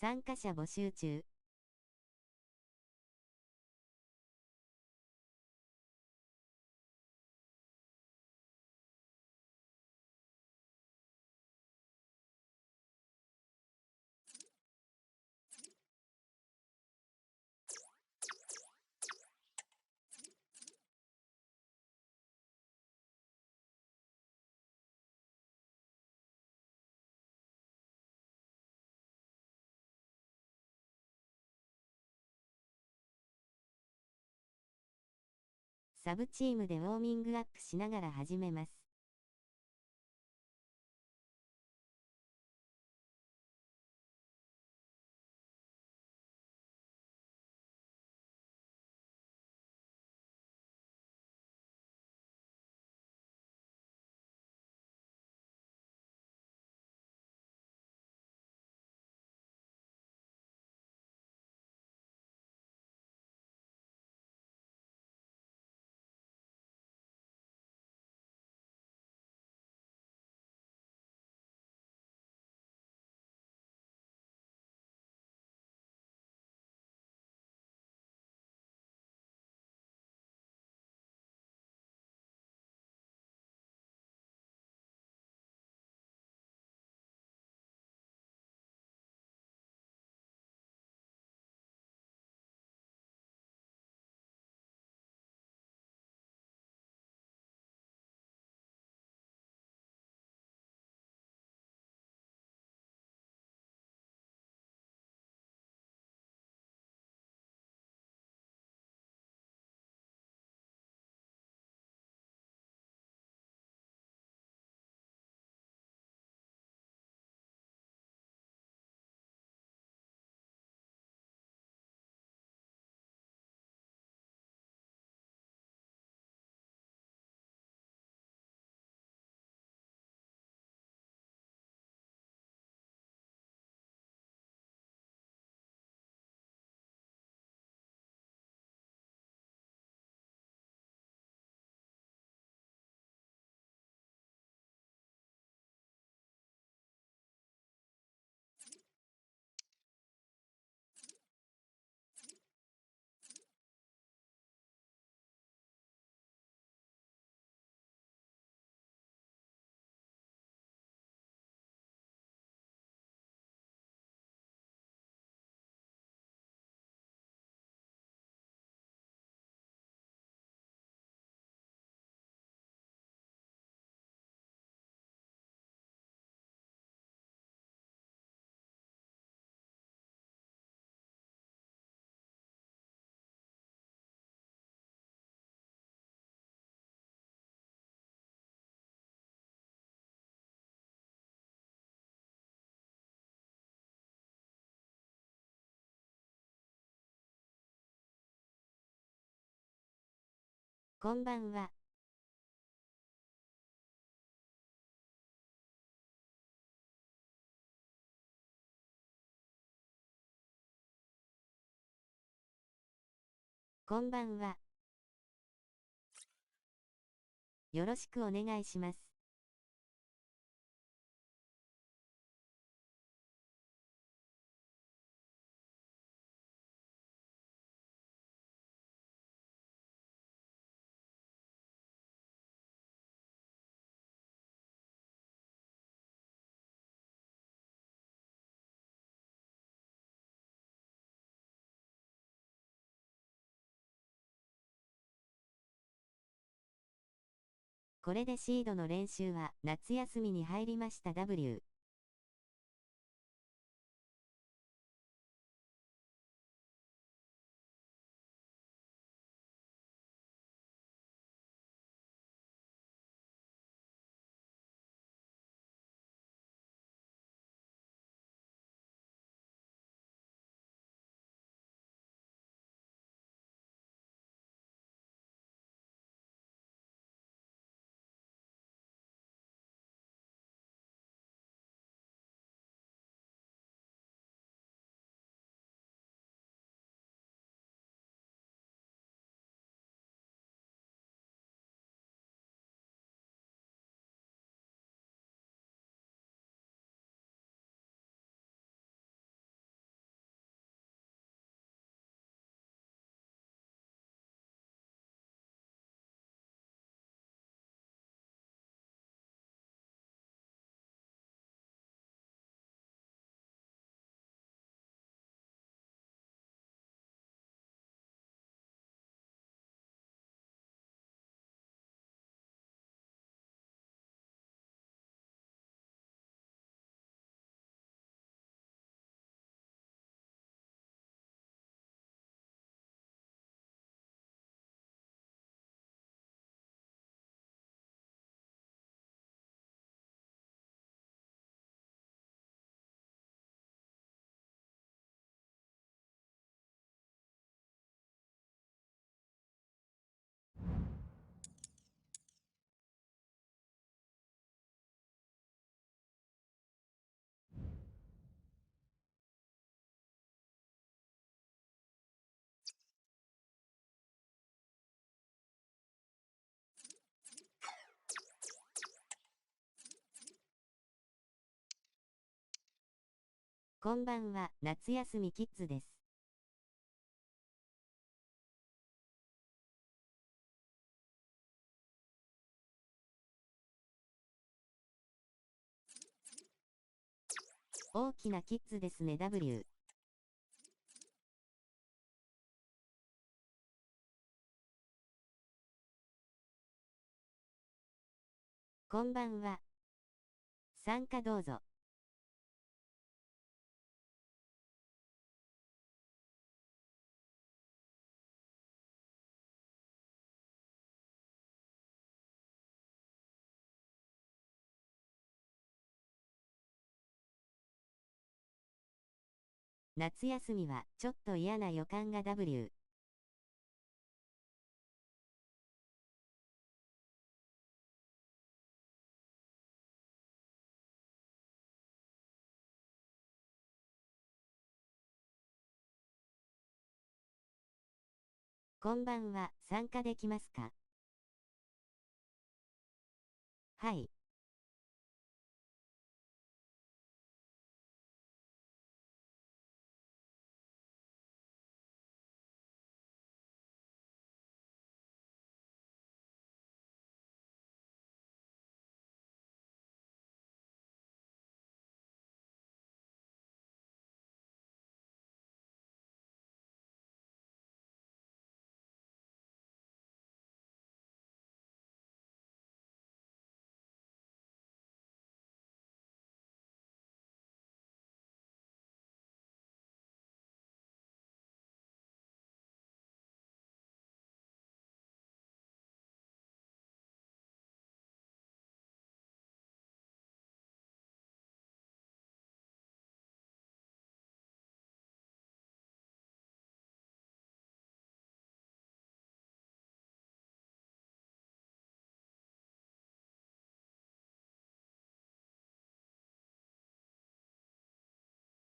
参加者募集中。サブチームでウォーミングアップしながら始めます。こんばんは。こんばんは。よろしくお願いします。これでシードの練習は夏休みに入りました。 W こんばんは、夏休みキッズです。大きなキッズですね。 W。 こんばんは。参加どうぞ。夏休みはちょっと嫌な予感が W。 こんばんは。参加できますか？はい。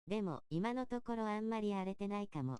でも今のところあんまり荒れてないかも。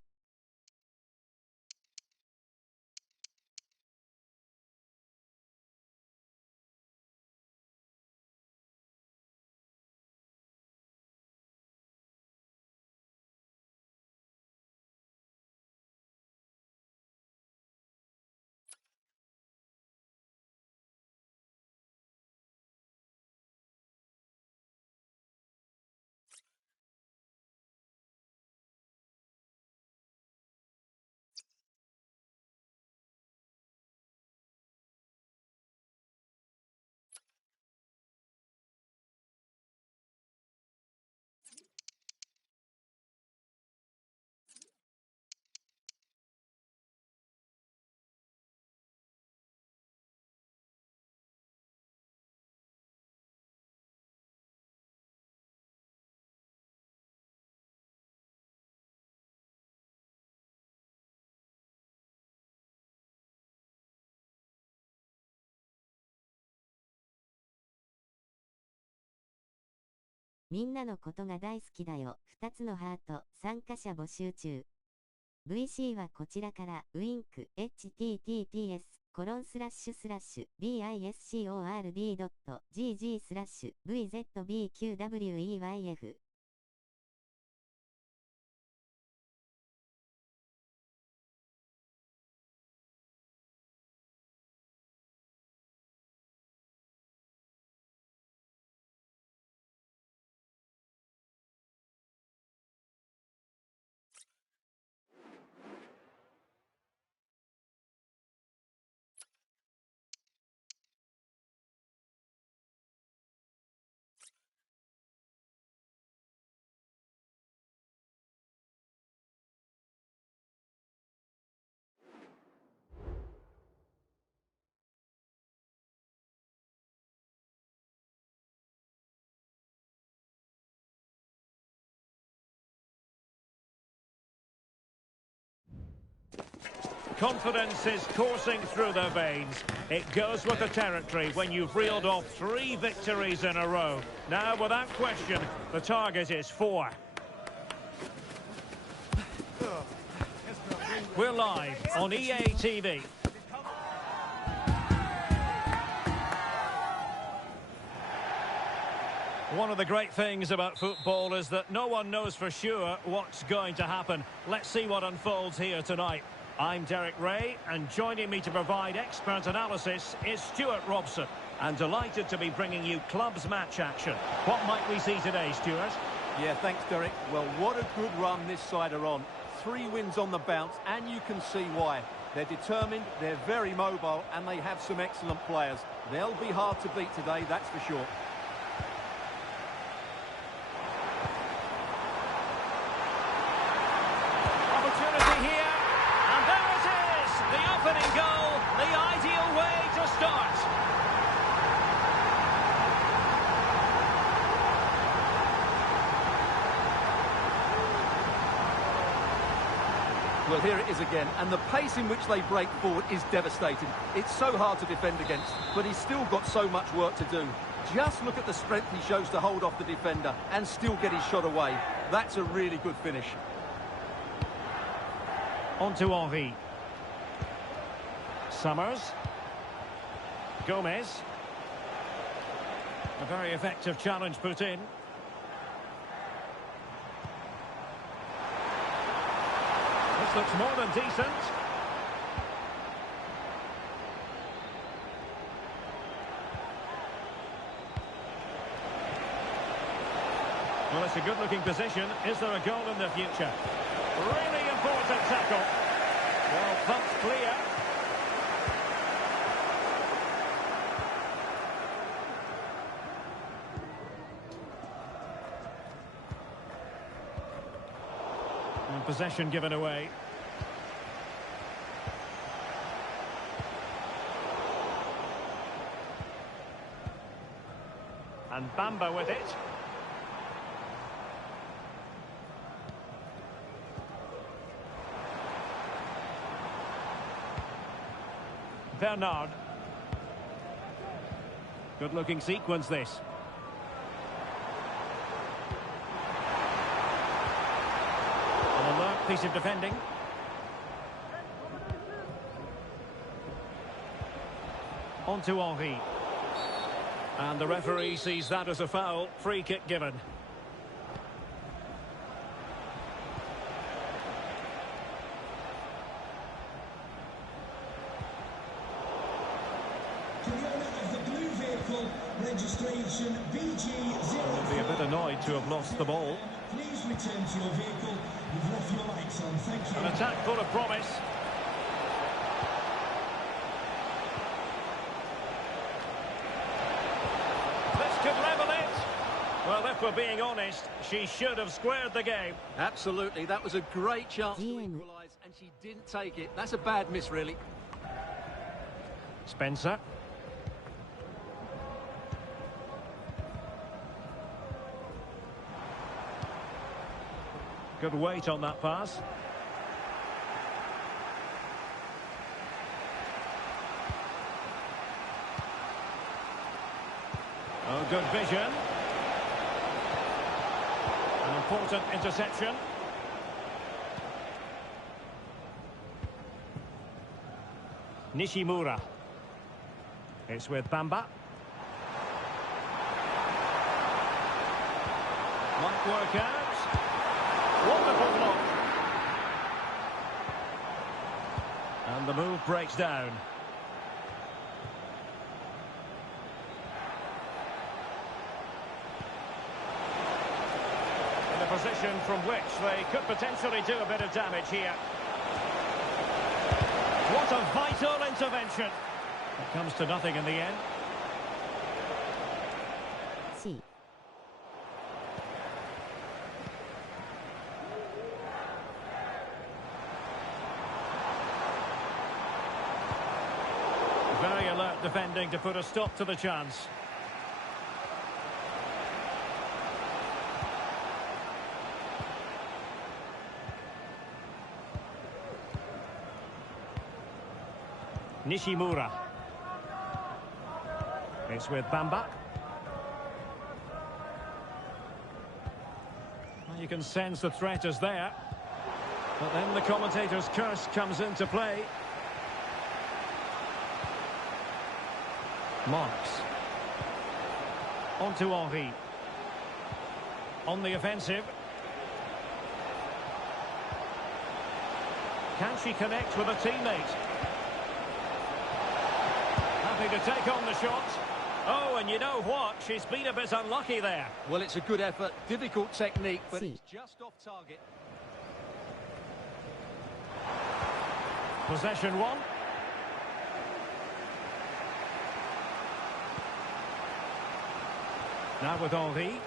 みんなのことが大好きだよ。2つのハート。参加者募集中。VC はこちらから、ウインク、https://discord.gg/VZBQWEYF。Confidence is coursing through their veins. It goes with the territory when you've reeled off 3 victories in a row. Now, without question, the target is 4. We're live on EA TV. One of the great things about football is that no one knows for sure what's going to happen. Let's see what unfolds here tonight. I'm Derek Ray, and joining me to provide expert analysis is Stuart Robson. And delighted to be bringing you clubs match action. What might we see today, Stuart? Yeah, thanks, Derek. Well, what a good run this side are on. 3 wins on the bounce, and you can see why. They're determined, they're very mobile, and they have some excellent players. They'll be hard to beat today, that's for sure. Opportunity here, and there it is! The opening goal, the ideal way to start. Well, here it is again, and the pace in which they break forward is devastating. It's so hard to defend against, but he's still got so much work to do. Just look at the strength he shows to hold off the defender and still get his shot away. That's a really good finish. On to Henry. Summers. Gomez. A very effective challenge put in. This looks more than decent. Well, it's a good-looking position. Is there a goal in the future? Really important tackle. Well, pumped clear. And possession given away. And Bamba with it. Bernard. Good-looking sequence, this. An alert piece of defending. On to Henry. And the referee sees that as a foul. Free kick given. Registration BG0. They'll be a bit annoyed to have lost the ball. Please return to your vehicle. You've left your lights on. Thank you. An attack full of promise. This could level it. Well, if we're being honest, she should have squared the game. Absolutely, that was a great chance to equalise, and she didn't take it. That's a bad miss, really. Spencer. Good weight on that pass. Oh, good vision. An important interception. Nishimura. It's with Bamba. Might work out. Wonderful block. And the move breaks down. In a position from which they could potentially do a bit of damage here. What a vital intervention. It comes to nothing in the end. C. Very alert defending to put a stop to the chance. Nishimura. It's with Bamba. Well, you can sense the threat is there. But then the commentator's curse comes into play. Marks. On to Henry. on the offensive. Can she connect with a teammate? Happy to take on the shot. Oh, and you know what? She's been a bit unlucky there. Well, it's a good effort, difficult technique, but it's just off target. Possession one. Now with Henri.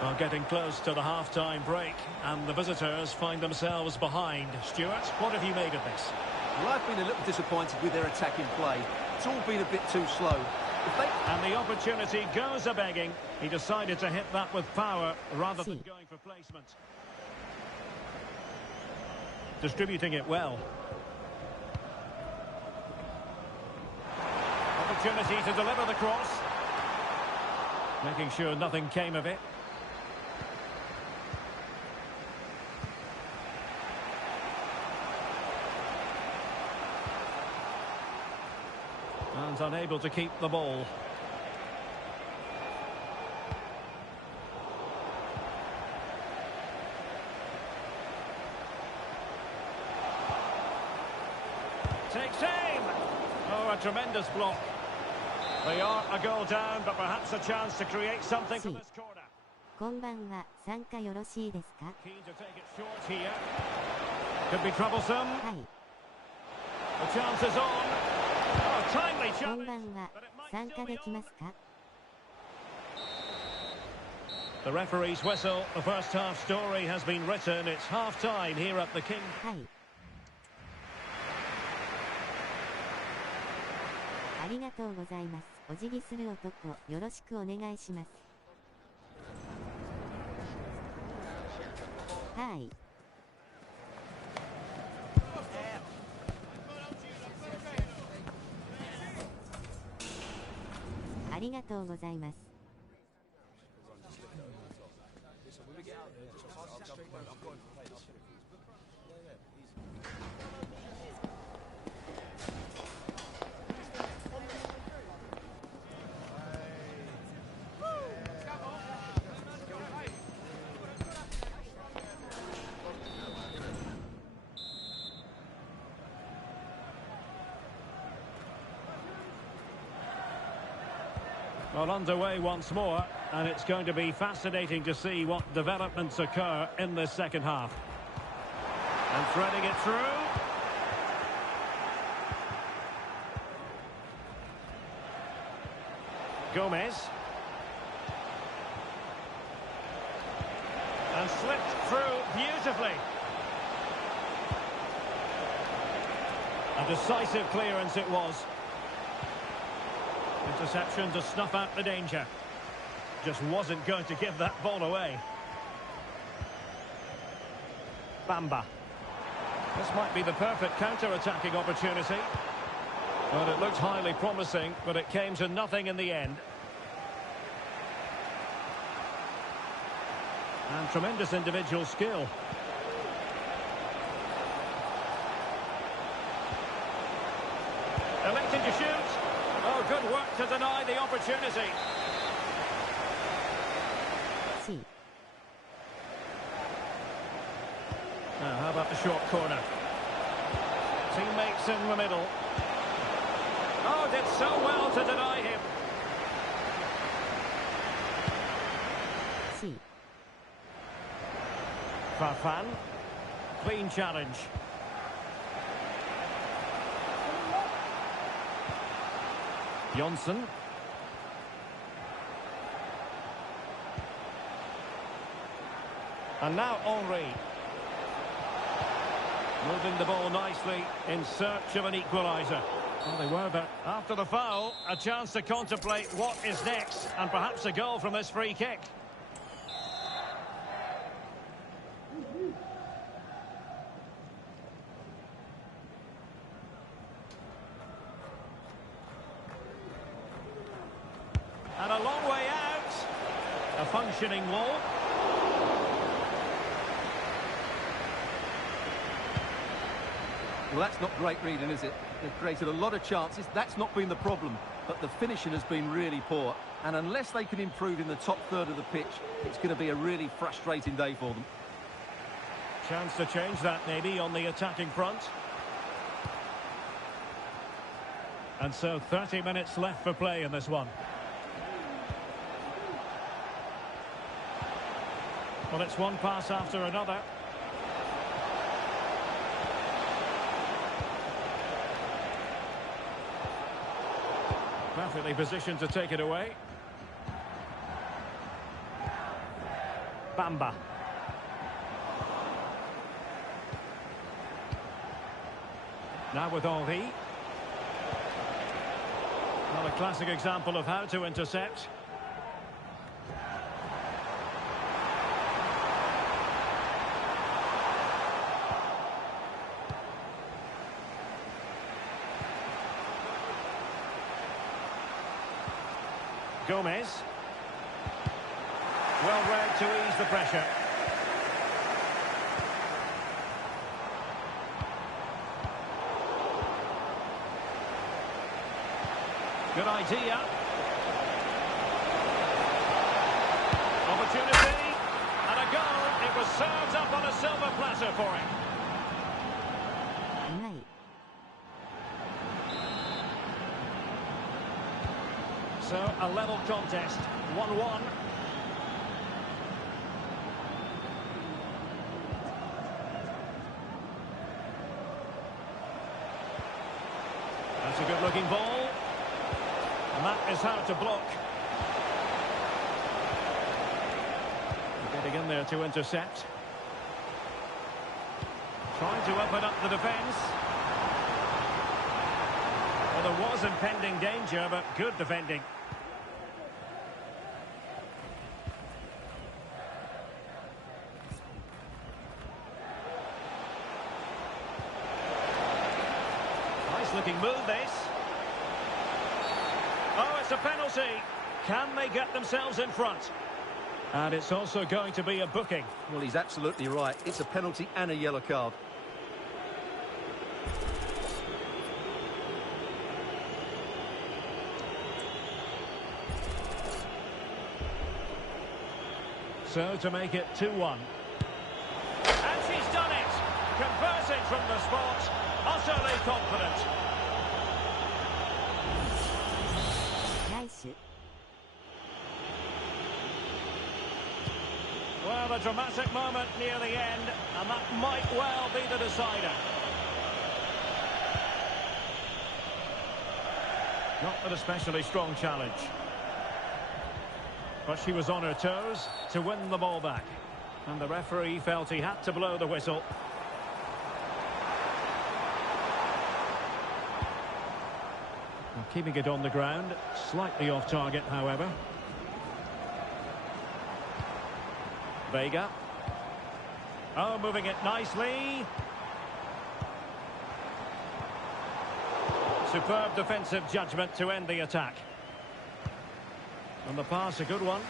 Well, getting close to the half-time break, and the visitors find themselves behind. Stuart, what have you made of this? Well, I've been a little disappointed with their attacking play. It's all been a bit too slow. And the opportunity goes a-begging. He decided to hit that with power rather than going for placement. Distributing it well. Opportunity to deliver the cross. Making sure nothing came of it. And unable to keep the ball. Takes aim! Oh, a tremendous block. They are a goal down, but perhaps a chance to create something from this corner. こんばんは、参加よろしいですか? Keen to take it short here. Could be troublesome. はい。 The chance is on. Oh, timely こん challenge. ばんは、参加できますか? The referee's whistle. The first half story has been written. It's half-time here at the King. はい。ありがとうございます。お辞儀する男、よろしくお願いします。はい。ありがとうございます。Well, underway once more, and it's going to be fascinating to see what developments occur in this second half. And threading it through. Gomez. And slipped through beautifully. A decisive clearance it was. Interception to snuff out the danger. Just wasn't going to give that ball away. Bamba. This might be the perfect counter-attacking opportunity. Well, it looked highly promising, but it came to nothing in the end. And tremendous individual skill. Electing to shoot. Oh, good work to deny the opportunity. C. Now, how about the short corner? Teammates in the middle. Oh, did so well to deny him. C. Farfan. Clean challenge. Johnson. And now Henri. Moving the ball nicely in search of an equaliser. Well, they were, but after the foul, a chance to contemplate what is next, and perhaps a goal from this free kick. And a long way out. A functioning wall. Well, that's not great reading, is it? They've created a lot of chances. That's not been the problem. But the finishing has been really poor. And unless they can improve in the top third of the pitch, it's going to be a really frustrating day for them. Chance to change that maybe on the attacking front. And so 30 minutes left for play in this one. Well, it's one pass after another. Perfectly positioned to take it away. Bamba. Now with Henry. Not a classic example of how to intercept. Gomez. Well read to ease the pressure. Good idea. Opportunity. And a goal. It was served up on a silver platter for him. Right. So, a level contest. 1-1. That's a good-looking ball. And that is how to block. Getting in there to intercept. Trying to open up the defence. Well, there was impending danger, but good defending. Nice looking move, this. Oh, it's a penalty. Can they get themselves in front? And it's also going to be a booking. Well, he's absolutely right. It's a penalty and a yellow card. So to make it 2-1. And she's done it! Converted from the spot. Utterly confident. Nice. Well, a dramatic moment near the end, and that might well be the decider. Not an especially strong challenge. But she was on her toes to win the ball back. And the referee felt he had to blow the whistle. Well, keeping it on the ground, slightly off target, however. Vega. Oh, moving it nicely. Superb defensive judgment to end the attack. And the pass, a good one.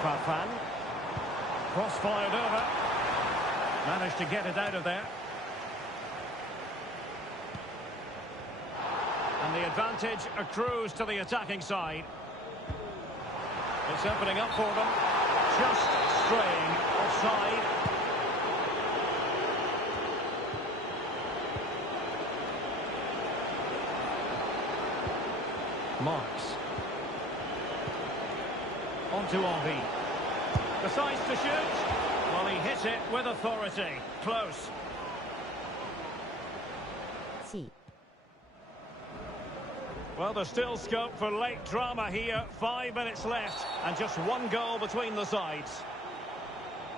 Farfan. Cross-fired over. Managed to get it out of there. And the advantage accrues to the attacking side. It's opening up for them. Just straying offside. Marks. On to Henry. Decides to shoot. Well, he hit it with authority. Close. C. Well, there's still scope for late drama here. 5 minutes left and just one goal between the sides.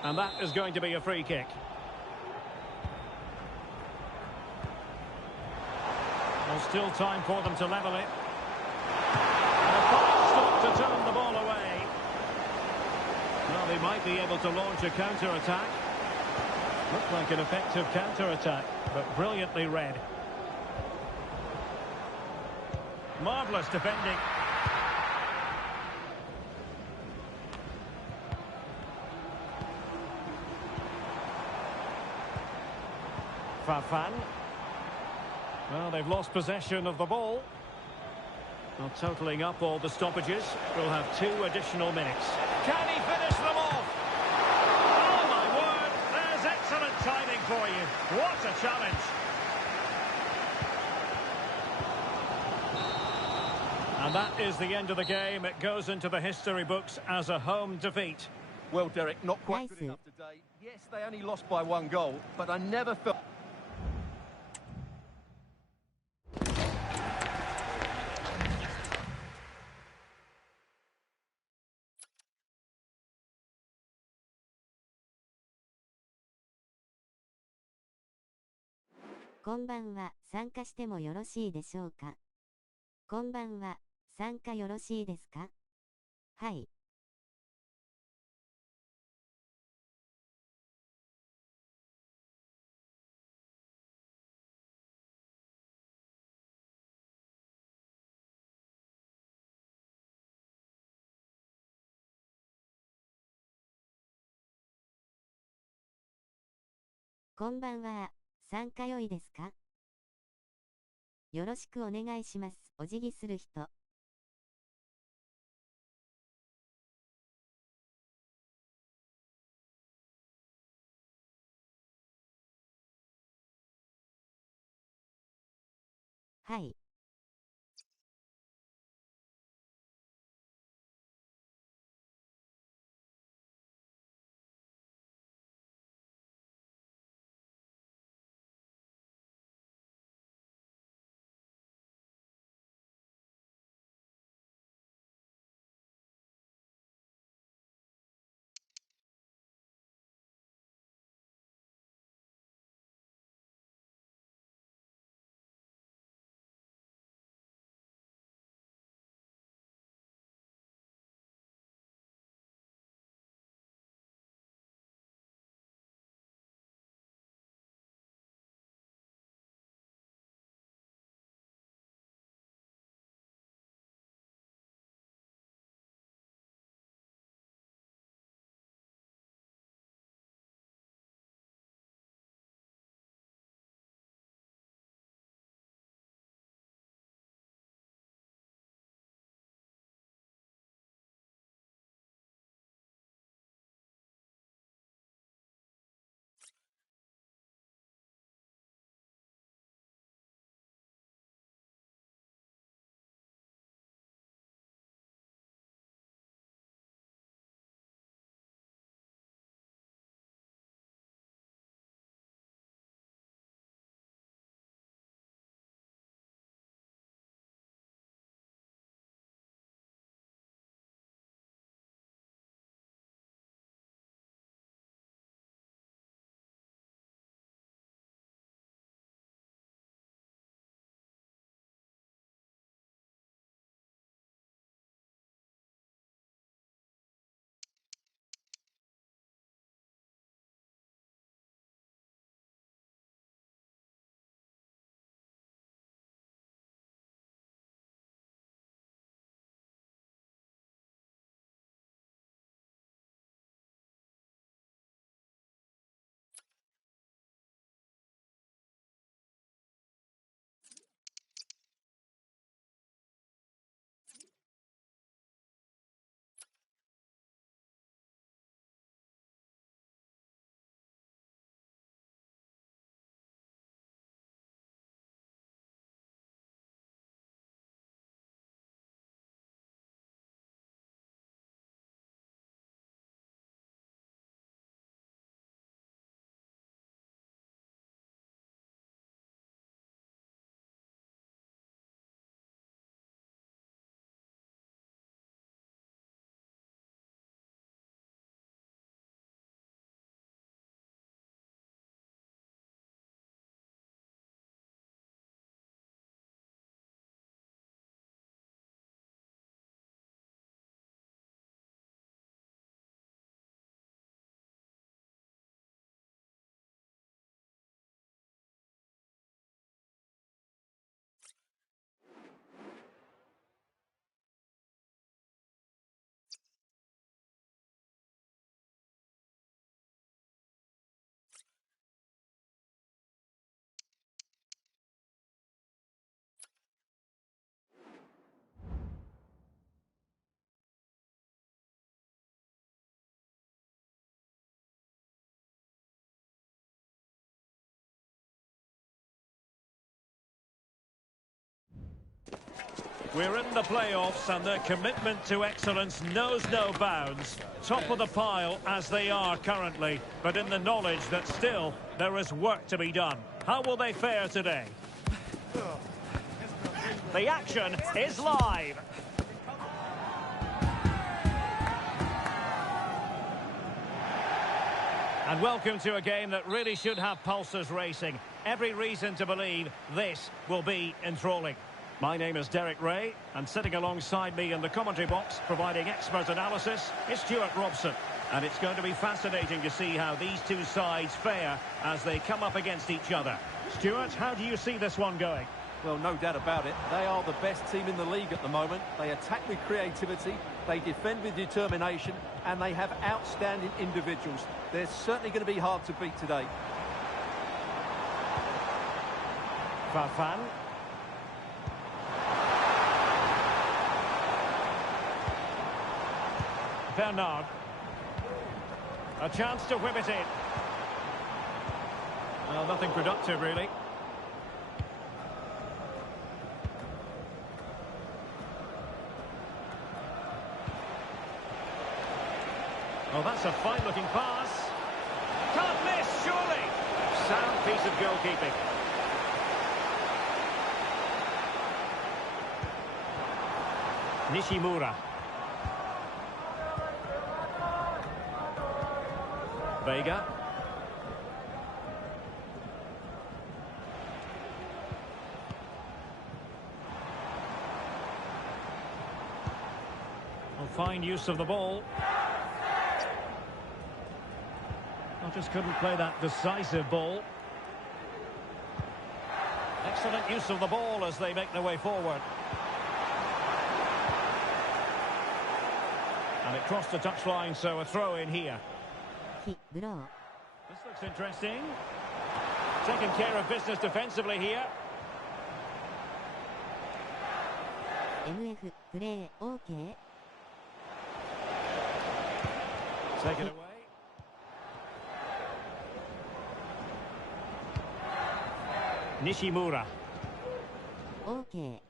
And that is going to be a free kick. There's still time for them to level it. And a fine stop to turn the ball away. Well, they might be able to launch a counter-attack. Looked like an effective counter-attack, but brilliantly read. Marvellous defending. Fafan. Well, they've lost possession of the ball. Well, totalling up all the stoppages, we'll have 2 additional minutes. Can he finish them off? Oh, my word! There's excellent timing for you. What a challenge! And that is the end of the game. It goes into the history books as a home defeat. Well, Derek, not quite good enough today. Yes, they only lost by 1 goal, but I never felt...こんばんは、参加してもよろしいでしょうか。こんばんは、参加よろしいですか。はい。こんばんは、参加良いですか。よろしくお願いします。お辞儀する人。はい。We're in the playoffs and their commitment to excellence knows no bounds. Top of the pile as they are currently, but in the knowledge that still there is work to be done. How will they fare today? The action is live. And welcome to a game that really should have pulses racing. Every reason to believe this will be enthralling. My name is Derek Ray, and sitting alongside me in the commentary box, providing expert analysis, is Stuart Robson. And it's going to be fascinating to see how these two sides fare as they come up against each other. Stuart, how do you see this one going? Well, no doubt about it. They are the best team in the league at the moment. They attack with creativity, they defend with determination, and they have outstanding individuals. They're certainly going to be hard to beat today. Fafan. Bernard. A chance to whip it in. Well, nothing productive, really. Oh, that's a fine-looking pass. Can't miss, surely. Sound piece of goalkeeping. Nishimura. Vega. Well, fine use of the ball. I just couldn't play that decisive ball. Excellent use of the ball as they make their way forward. And it crossed the touchline, so a throw in here. This looks interesting. Taking care of business defensively here. MF プレー OK。 Take it away. Nishimura. OK。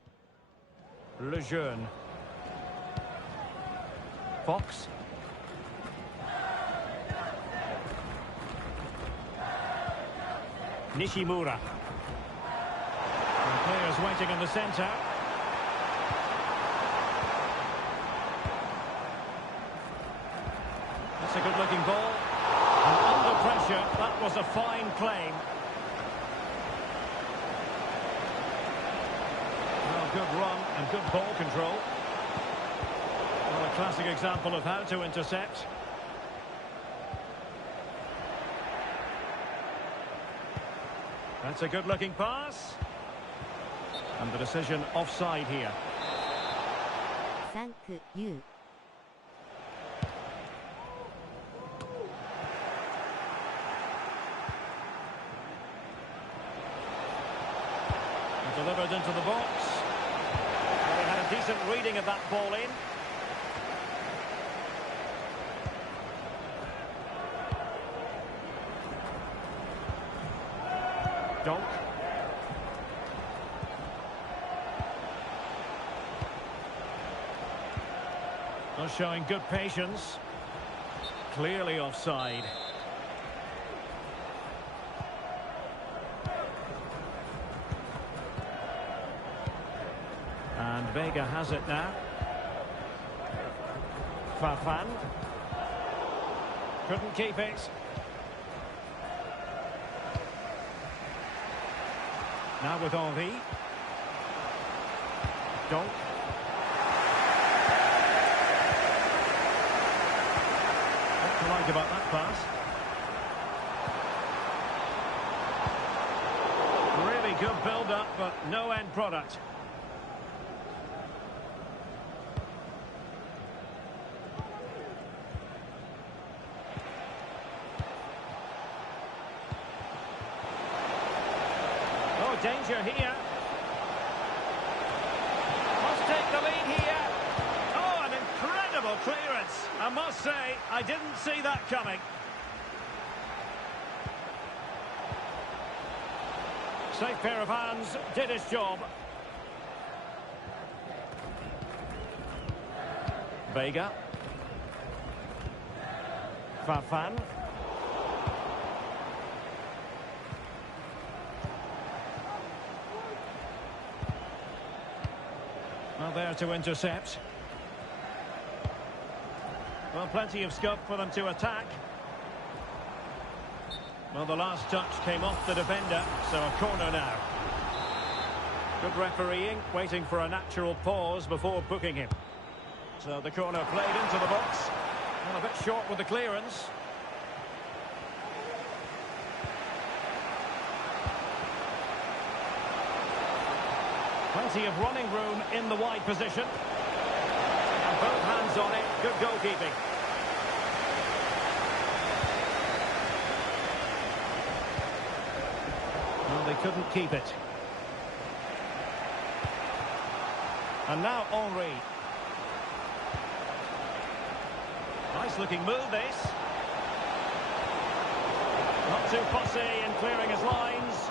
Lejeune. Fox. Nishimura. And players waiting in the centre. That's a good-looking ball. And under pressure, that was a fine claim. Well, good run and good ball control. Well, a classic example of how to intercept. That's a good-looking pass. And the decision offside here. Thank you. Delivered into the box. Well, they had a decent reading of that ball in. Donk. Not showing good patience. Clearly offside. And Vega has it now. Fafan. Couldn't keep it. Now with Henry. Donk. What to like about that pass? Really good build-up, but no end product. Danger here. Must take the lead here. Oh, an incredible clearance. I must say, I didn't see that coming. Safe pair of hands, did his job. Vega. Fafan. Well, there to intercept. Well, plenty of scope for them to attack. Well, the last touch came off the defender, so a corner now. Good refereeing, waiting for a natural pause before booking him. So the corner played into the box. Well, a bit short with the clearance. Plenty of running room in the wide position. And both hands on it. Good goalkeeping. Well, they couldn't keep it. And now Henry. Nice looking move, this. Not too fussy in clearing his lines.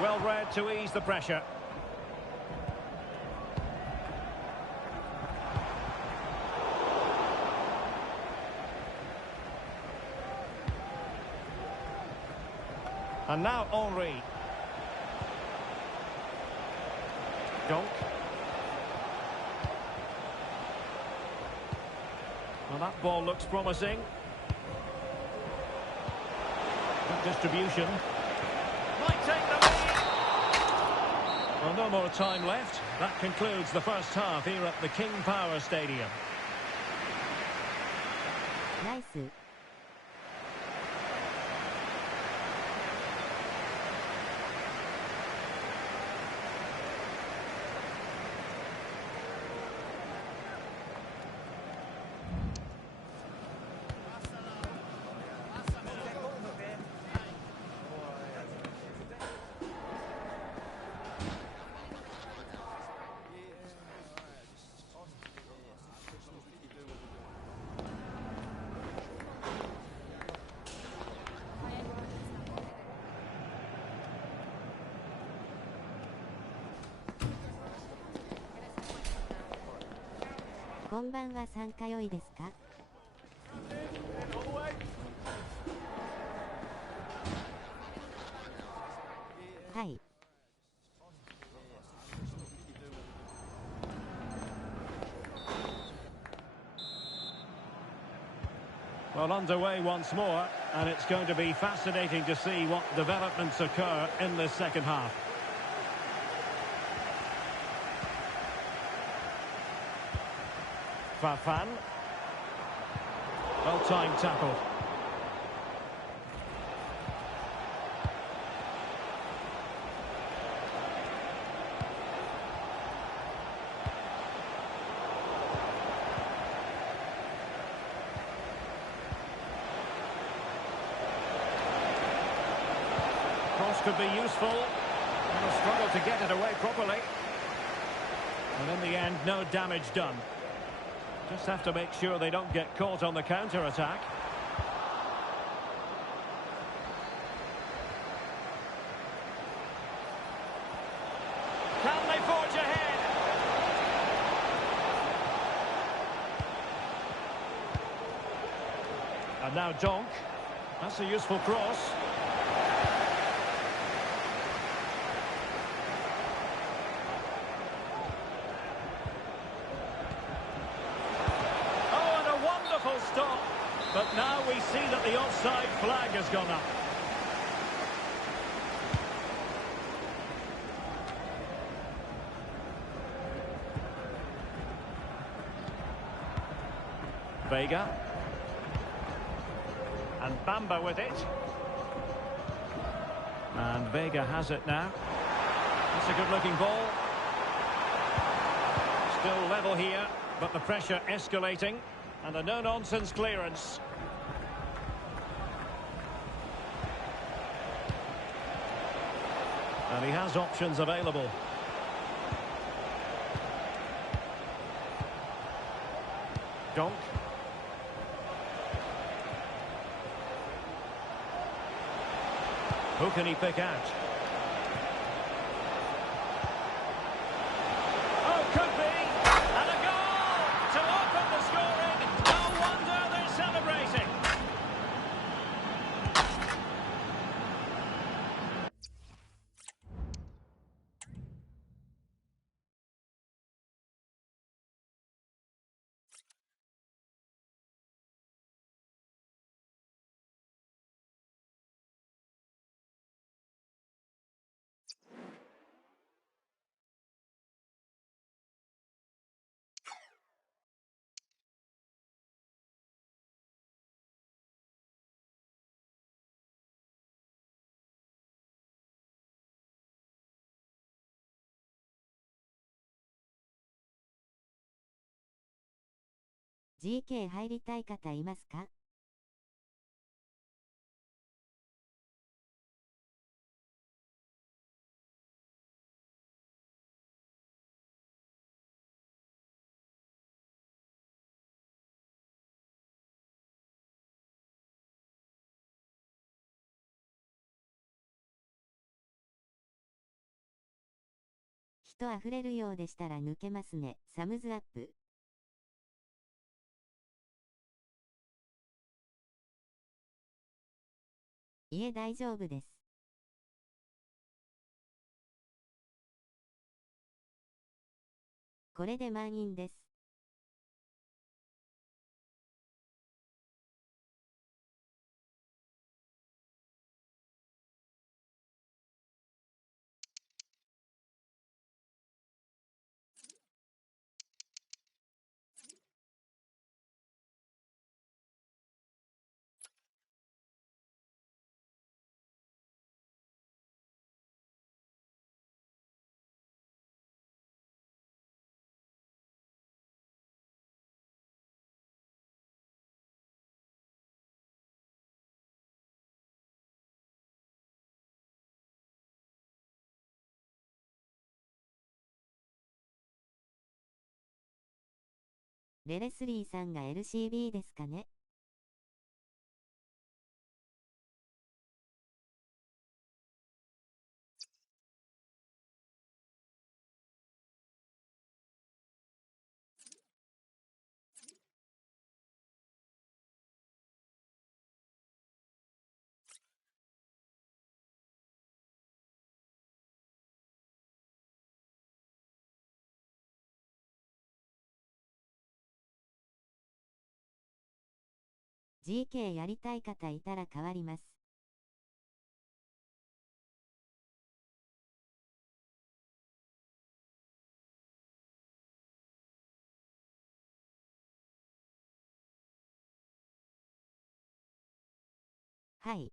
Well read to ease the pressure. And now Henry. Donk. Well, that ball looks promising. Good distribution. Might take the lead. Well, no more time left. That concludes the first half here at the King Power Stadium. Nice. こんばんは、参加良いですか？はい。Well, underway once more, and it's going to be fascinating to see what developments occur in this second half. Fafan. Well-timed tackle. Cross could be useful. They'll struggle to get it away properly. And in the end, no damage done. Just have to make sure they don't get caught on the counter-attack. Can they forge ahead? And now Donk. That's a useful cross. Stop, but now we see that the offside flag has gone up. Vega and Bamba with it, and Vega has it now. That's a good looking ball. Still level here, but the pressure escalating. And a no-nonsense clearance. And he has options available. Donk. Who can he pick out? Oh, could be! And a goal! To open the scoring! No wonder they're celebrating! GK 入りたい方いますか？人あふれるようでしたら抜けますね。サムズアップ。いえ、大丈夫です。これで満員です。レレスリーさんが LCB ですかね。GK やりたい方いたら変わります。はい。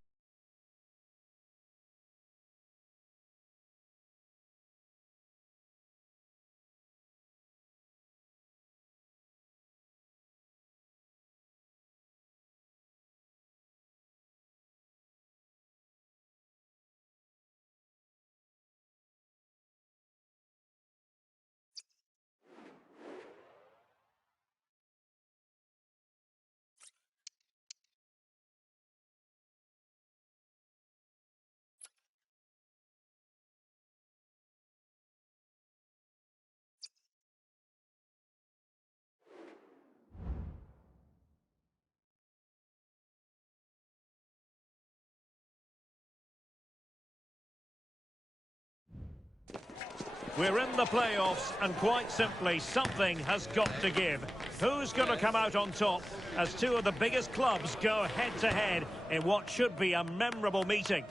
We're in the playoffs, and quite simply, something has got to give. Who's going to come out on top as two of the biggest clubs go head-to-head in what should be a memorable meeting?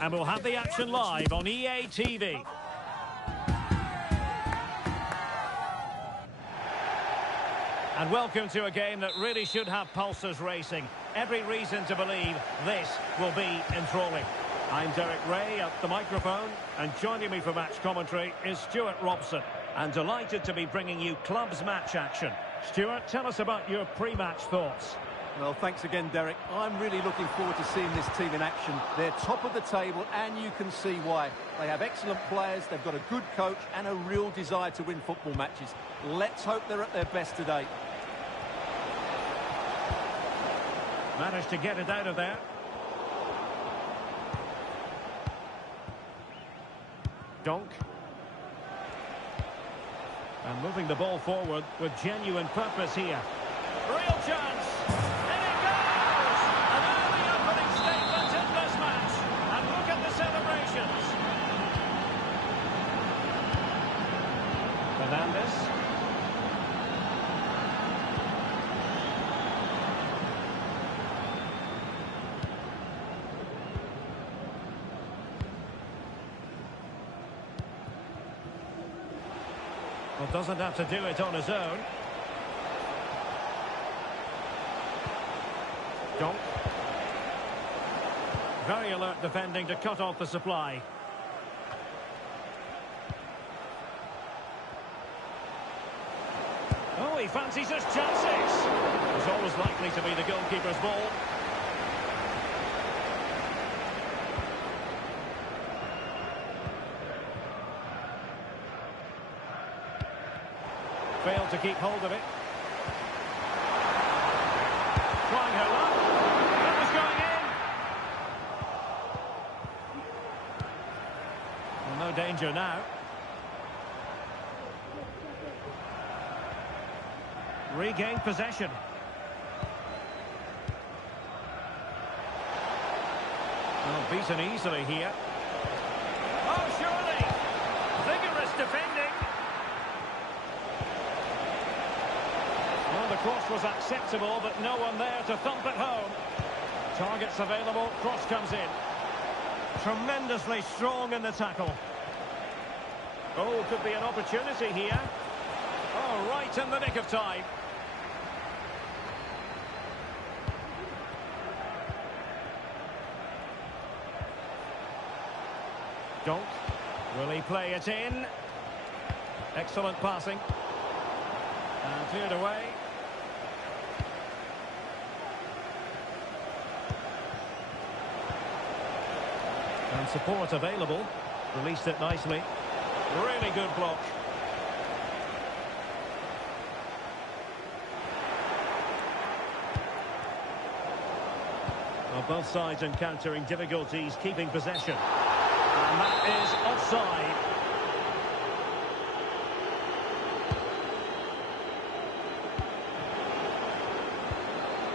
And we'll have the action live on EA TV. And welcome to a game that really should have pulses racing. Every reason to believe this will be enthralling. I'm Derek Ray at the microphone, and joining me for match commentary is Stuart Robson. And delighted to be bringing you clubs match action. Stuart, tell us about your pre-match thoughts. Well, thanks again, Derek. I'm really looking forward to seeing this team in action. They're top of the table, and you can see why. They have excellent players, they've got a good coach, and a real desire to win football matches. Let's hope they're at their best today. Managed to get it out of there. Donk. And moving the ball forward with genuine purpose here. Real chance. And it goes! An early opening statement in this match. And look at the celebrations. Fernandes. Well, doesn't have to do it on his own. Donk. Very alert defending to cut off the supply. Oh, he fancies his chances. It's always likely to be the goalkeeper's ball. Failed to keep hold of it. Trying her luck. That was going in. Well, no danger now. Regained possession. Well, beaten easily here. Oh, surely! Vigorous defending. Well, the cross was acceptable, but no one there to thump it home. Targets available, cross comes in. Tremendously strong in the tackle. Oh, could be an opportunity here. Oh, right in the nick of time. Donk. Will he play it in? Excellent passing. And cleared away. And support available. Released it nicely. Really good block. Well, both sides encountering difficulties keeping possession. And that is offside.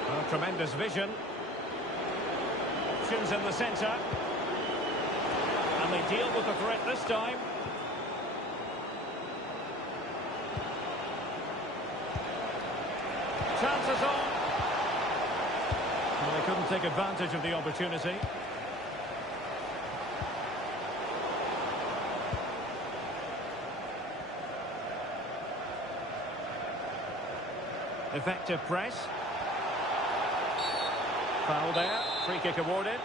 Well, tremendous vision. Options in the centre. And they deal with the threat this time. Chances on. Well, they couldn't take advantage of the opportunity. Effective press. Foul there. Free kick awarded.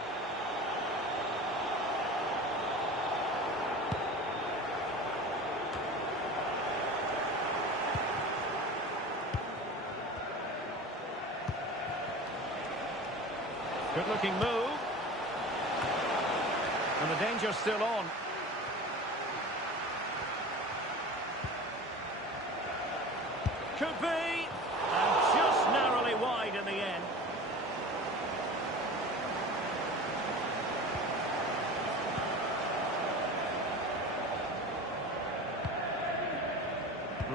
Good looking move. And the danger's still on. Could be. And just narrowly wide in the end.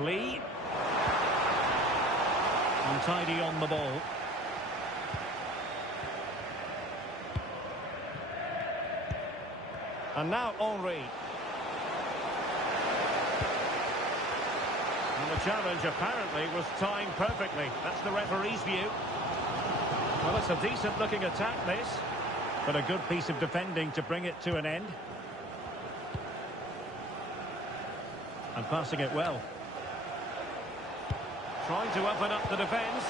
Lee. Untidy on the ball. And now Henry. And the challenge apparently was timed perfectly. That's the referee's view. Well, it's a decent looking attack, this. But a good piece of defending to bring it to an end. And passing it well. Trying to open up the defence.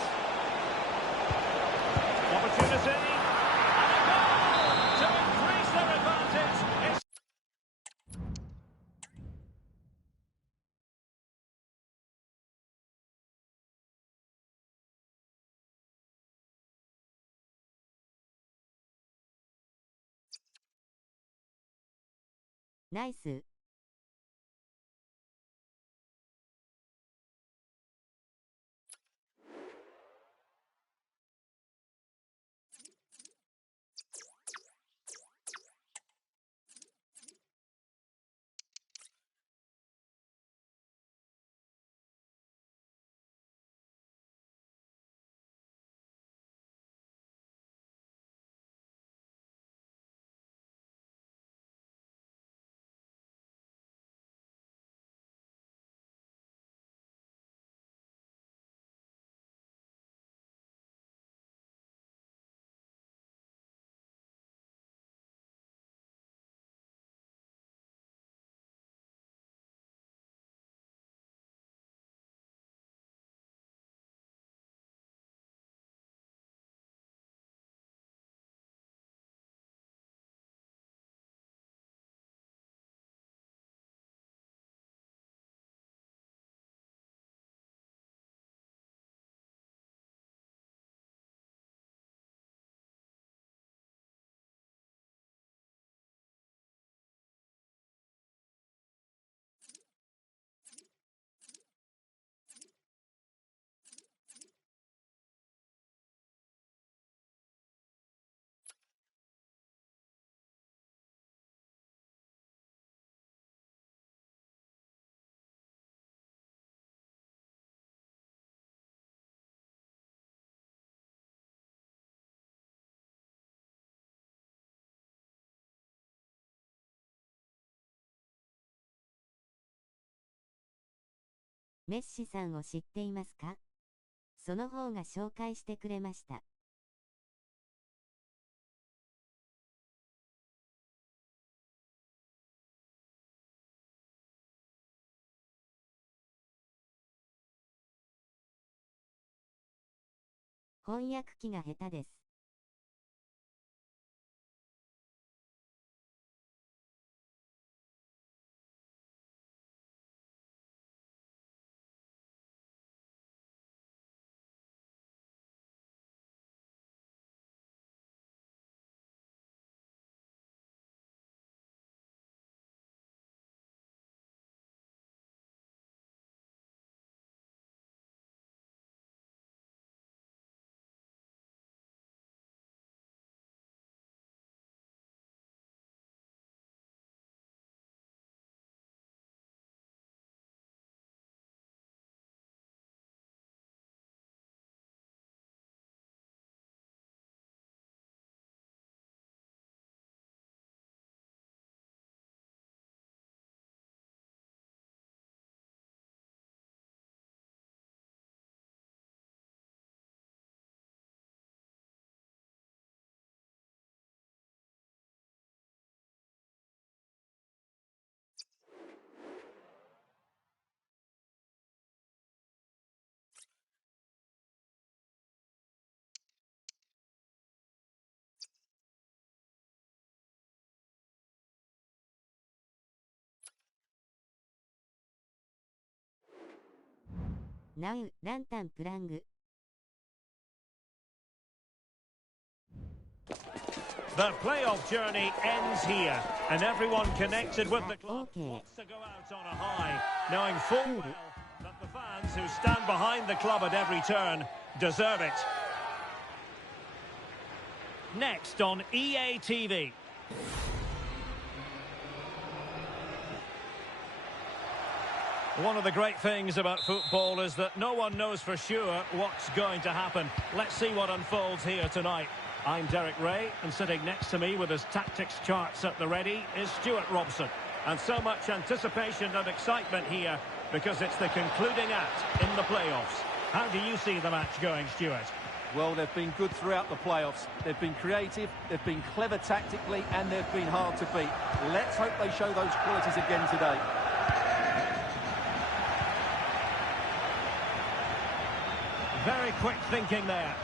Opportunity. And a goal to increase their advantage. It'sナイス。メッシさんを知っていますか？その方が紹介してくれました。翻訳機が下手です。ナウ、ランタンプラング。The playoff journey ends here, and everyone connected with the club wants to go out on a high, knowing full well that the fans who stand behind the club at every turn deserve it. Next on EA TV. One of the great things about football is that no one knows for sure what's going to happen. Let's see what unfolds here tonight. I'm Derek Ray, and sitting next to me with his tactics charts at the ready is Stuart Robson. And so much anticipation and excitement here because it's the concluding act in the playoffs. How do you see the match going, Stuart? Well, they've been good throughout the playoffs. They've been creative, they've been clever tactically, and they've been hard to beat. Let's hope they show those qualities again today. Very quick thinking there.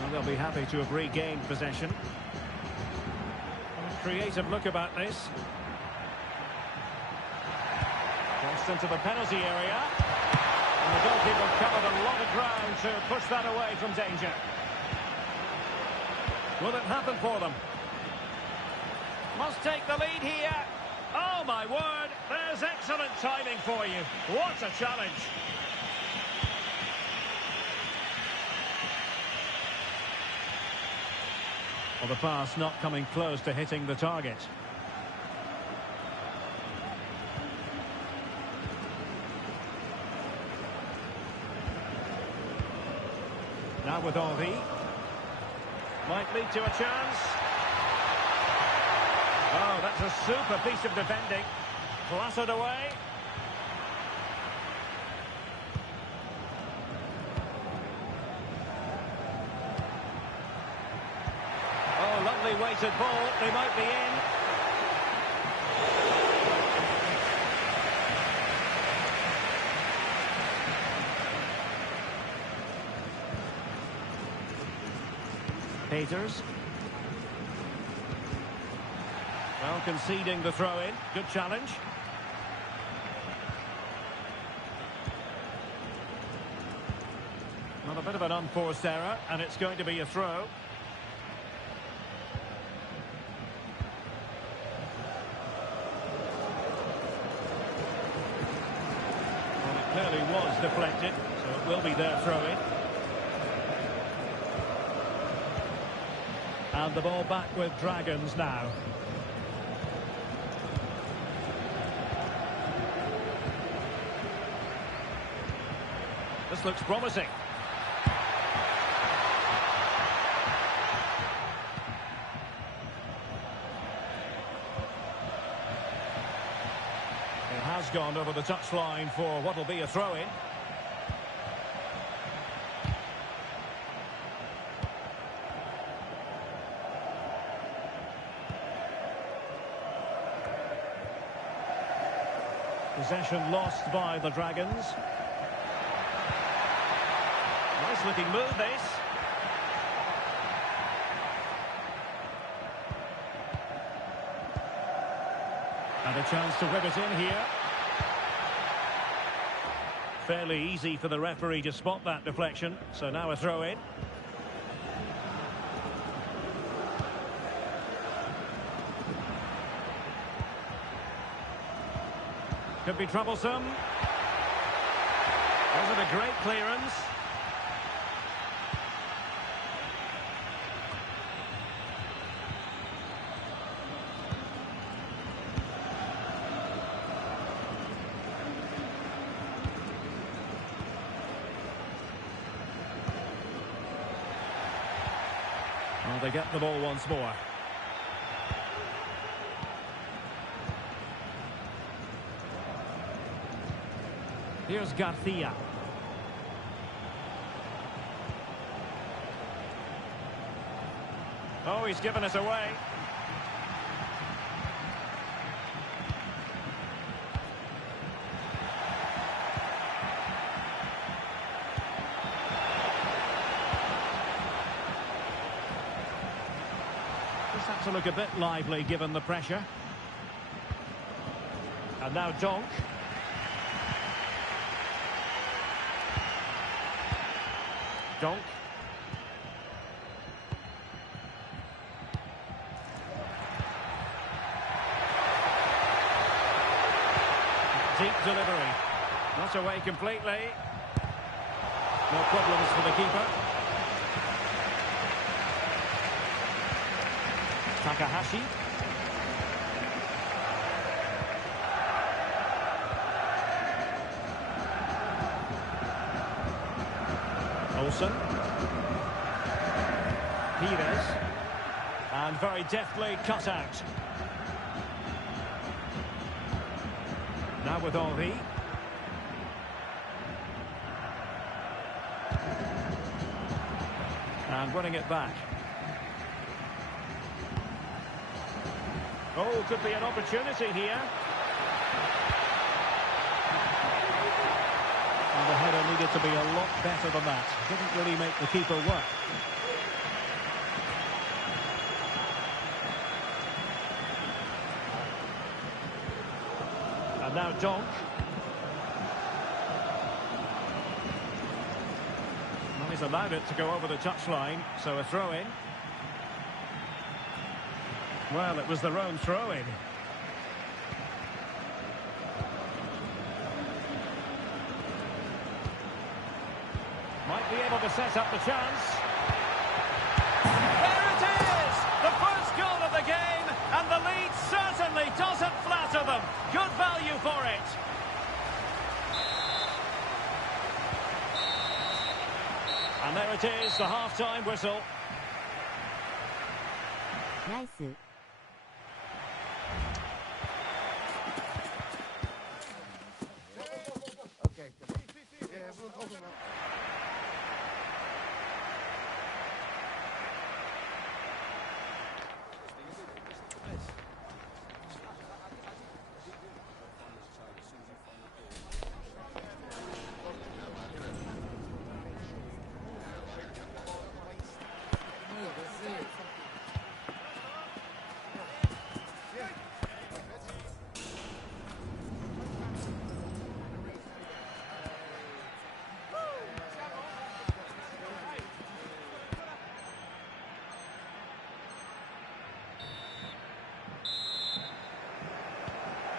Well, they'll be happy to have regained possession. A creative look about this. Crossed into the penalty area. And the goalkeeper covered a lot of ground to push that away from danger. Will it happen for them? Must take the lead here. Oh, my word. There's excellent timing for you. What a challenge. Well, the pass not coming close to hitting the target. Now with Henry. Might lead to a chance. Oh, that's a super piece of defending. Clattered away. Oh, lovely weighted ball. They might be in. Peters. Well, conceding the throw-in. Good challenge. Well, a bit of an unforced error, and it's going to be a throw. Well, it clearly was deflected, so it will be their throw-in. And the ball back with Dragons now. This looks promising. It has gone over the touchline for what will be a throw-in. Possession lost by the Dragons. Nice looking move, this. And a chance to whip it in here. Fairly easy for the referee to spot that deflection. So now a throw in. Could be troublesome. Wasn't a great clearance. Well, they get the ball once more. Here's Garcia. Oh, he's given us away. Just had to look a bit lively given the pressure. And now Donk. Donk. Deep delivery. Not away completely. No problems for the keeper. Takahashi. Olsen. Pires. And very deftly cut out. Now with Henry. And winning it back. Oh, could be an opportunity here. And the header needed to be a lot better than that. Didn't really make the keeper work. And now Donk. Well, he's allowed it to go over the touchline, so a throw-in. Well, it was their own throw-in. Might be able to set up the chance. There it is! The first goal of the game, and the lead certainly doesn't flatter them. Good value for it. And there it is, the half-time whistle. Nice.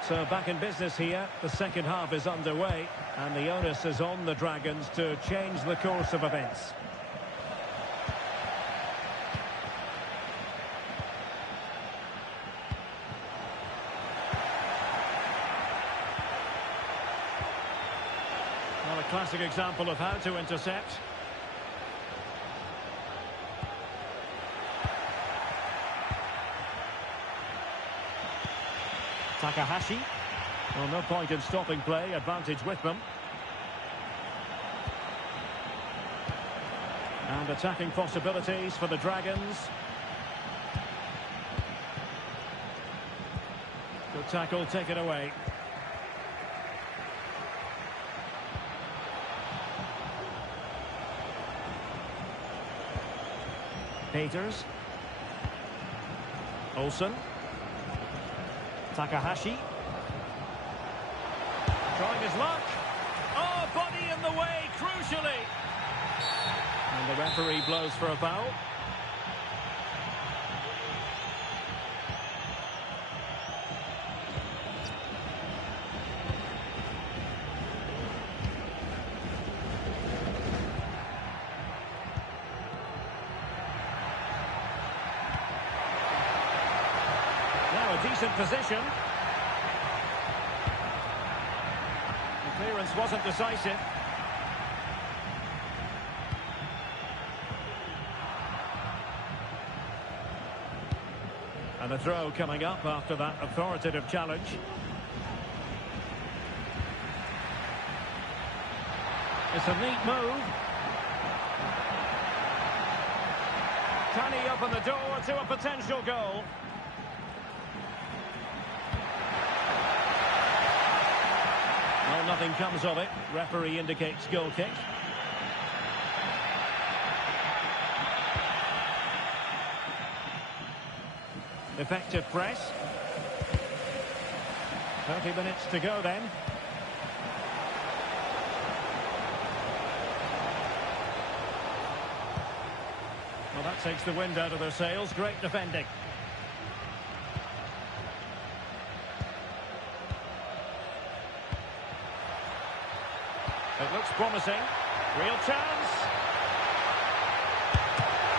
So back in business here, the second half is underway, and the onus is on the Dragons to change the course of events. Well, a classic example of how to intercept. Takahashi. Well, no point in stopping play. Advantage with them. And attacking possibilities for the Dragons. Good tackle taken away. Peters. Olsen. Takahashi. Trying his luck. Oh, body in the way, crucially. And the referee blows for a foul. Now a decent position. The clearance wasn't decisive. And a throw coming up after that authoritative challenge. It's a neat move. Can he open the door to a potential goal? Well, nothing comes of it. Referee indicates goal kick. Effective press. 30 minutes to go then. Well, that takes the wind out of their sails. Great defending. It looks promising. Real chance.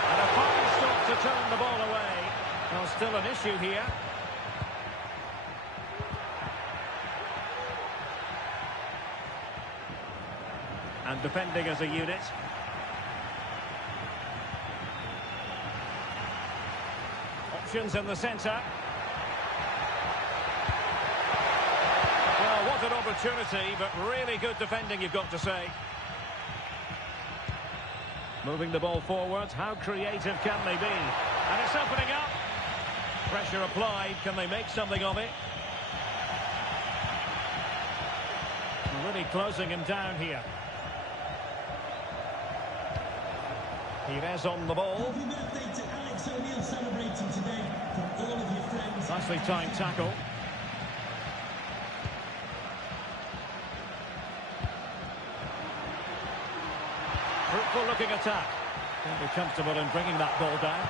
And a fine stop to turn the ball away. Well, still an issue here. And defending as a unit. Options in the centre. Well, what an opportunity, but really good defending, you've got to say. Moving the ball forward, how creative can they be? And it's opening up. Pressure applied, can they make something of it? Really closing him down here. Pires on the ball. Happy birthday to Alex O'Neill celebrating today from all of your friends. Nicely timed tackle. Fruitful looking attack. Very comfortable in bringing that ball down.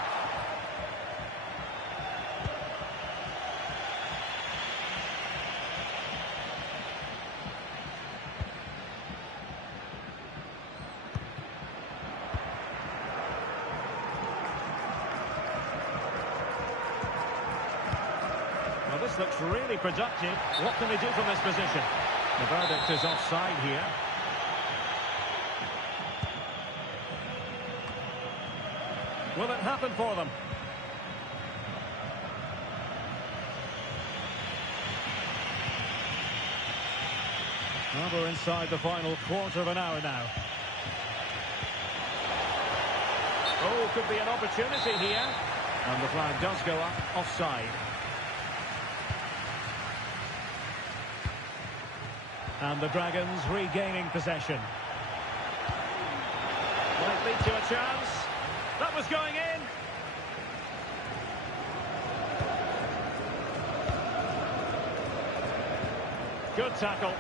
Well, this looks really productive. What can they do from this position? The verdict is offside here. Will it happen for them? Well, we're inside the final quarter of an hour now. Oh, could be an opportunity here. And the flag does go up, offside. And the Dragons regaining possession. Might lead to a chance. That was going in. Good tackle.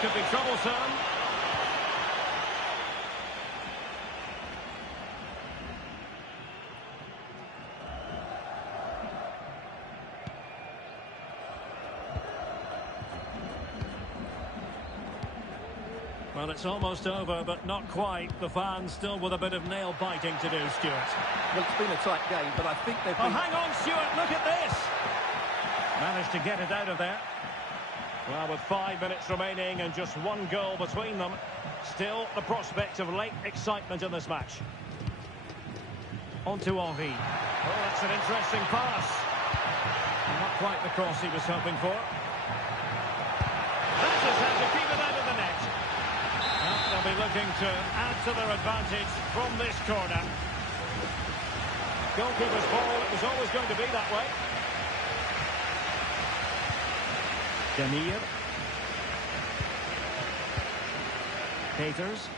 Could be troublesome. Well, it's almost over, but not quite. The fans still with a bit of nail-biting to do, Stuart. Well, it's been a tight game, but I think they've Oh, been... hang on, Stuart, look at this! Managed to get it out of there. Well, with 5 minutes remaining and just one goal between them, still the prospect of late excitement in this match. On to Henry. Oh, that's an interesting pass. Not quite the cross he was hoping for. That is how to keep it out of the net. Well, they'll be looking to add to their advantage from this corner. Goalkeeper's ball, it was always going to be that way. Demir. Peters.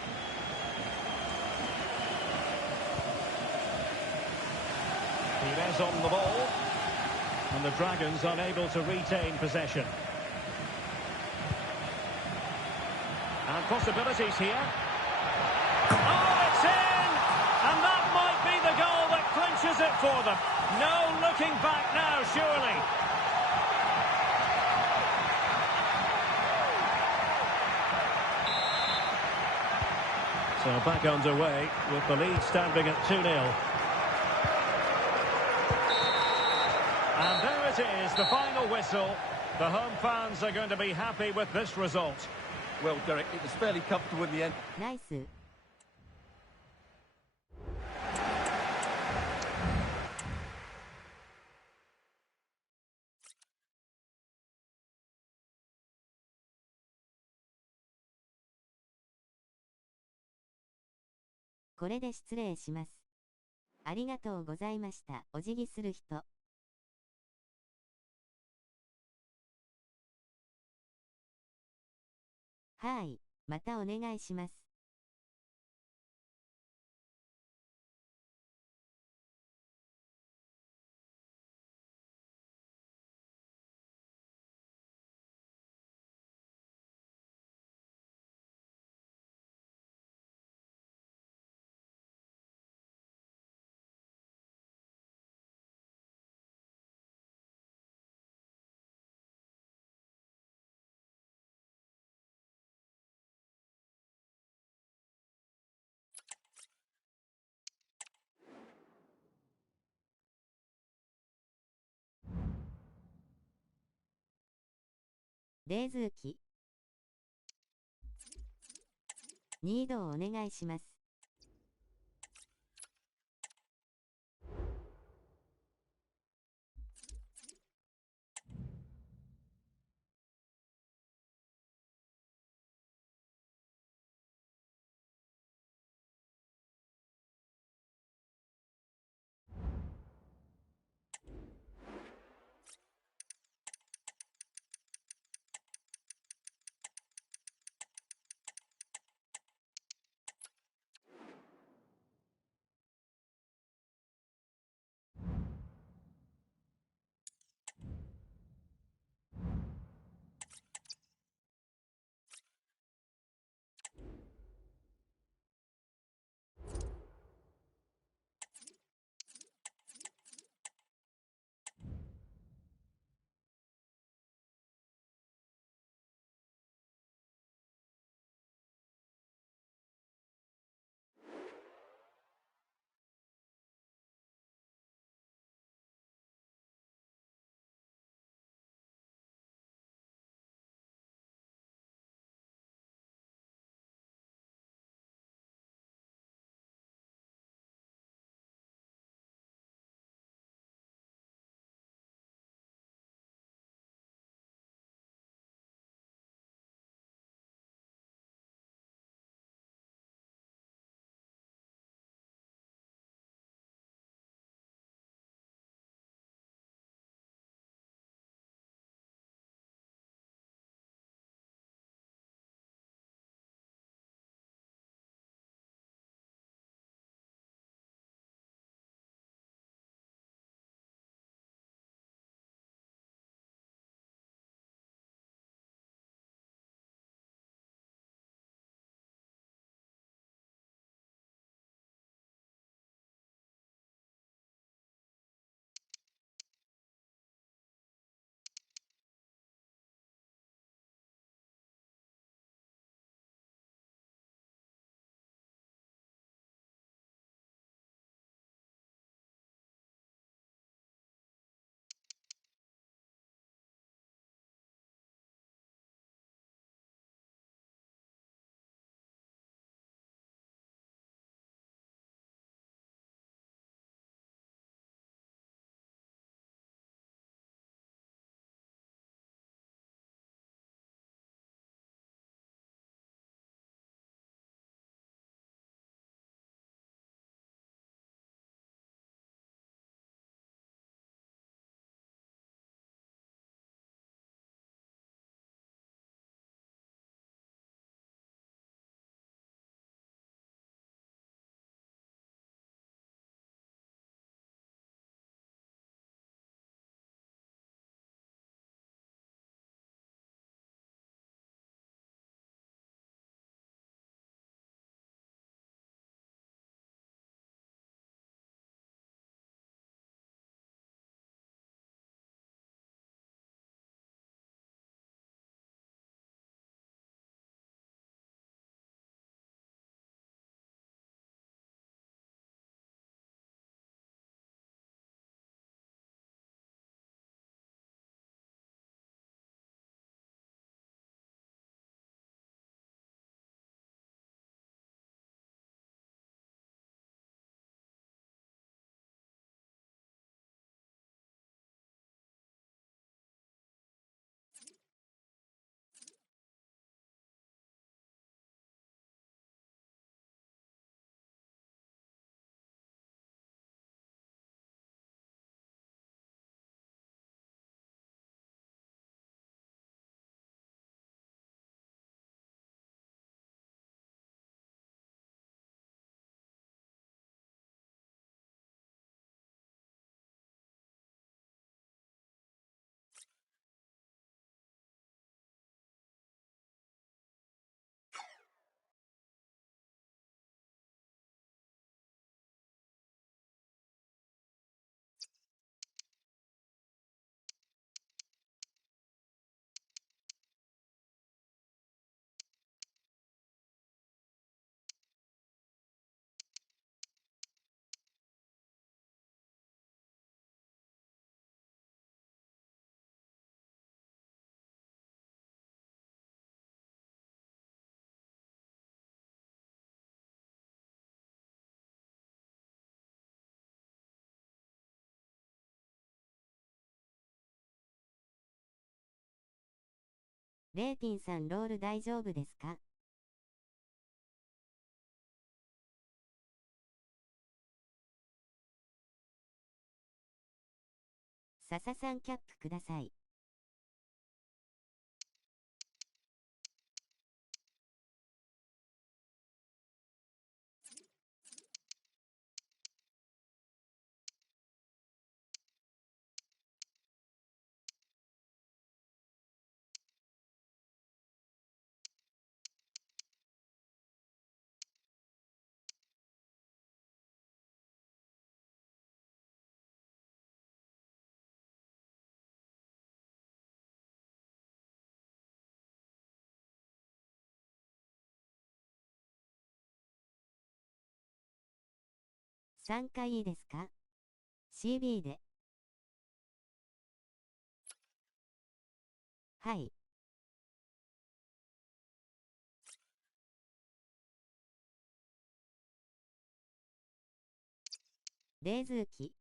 Pires on the ball. And the Dragons unable to retain possession. And possibilities here. Oh, it's in! And that might be the goal that clinches it for them. No looking back now, surely. So back underway with the lead standing at 2-0. And there it is, the final whistle. The home fans are going to be happy with this result. Well, Derek, it was fairly comfortable in the end. ナイス。これで失礼します。ありがとうございました。お辞儀する人。はい、またお願いします。冷蔵機。2度お願いします。レーティンさんロール大丈夫ですか？笹さんキャップください。参加いいですか？ CB で。はい。冷蔵機。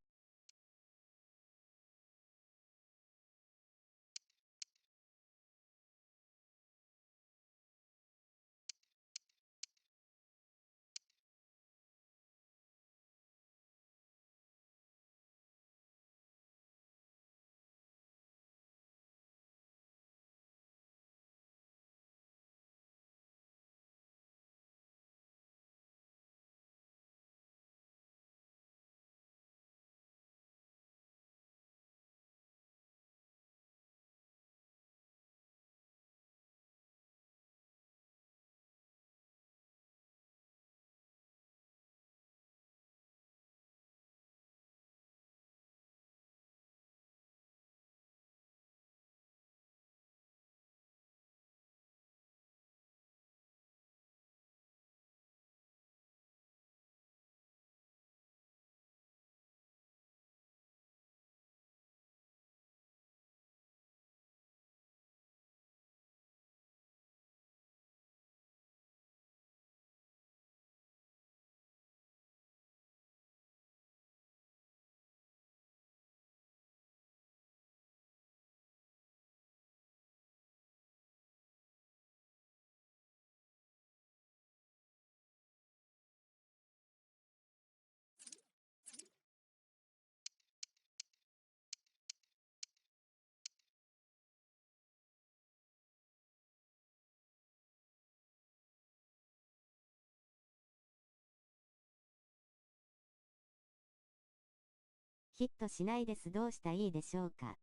ヒットしないです。どうしたらいいでしょうか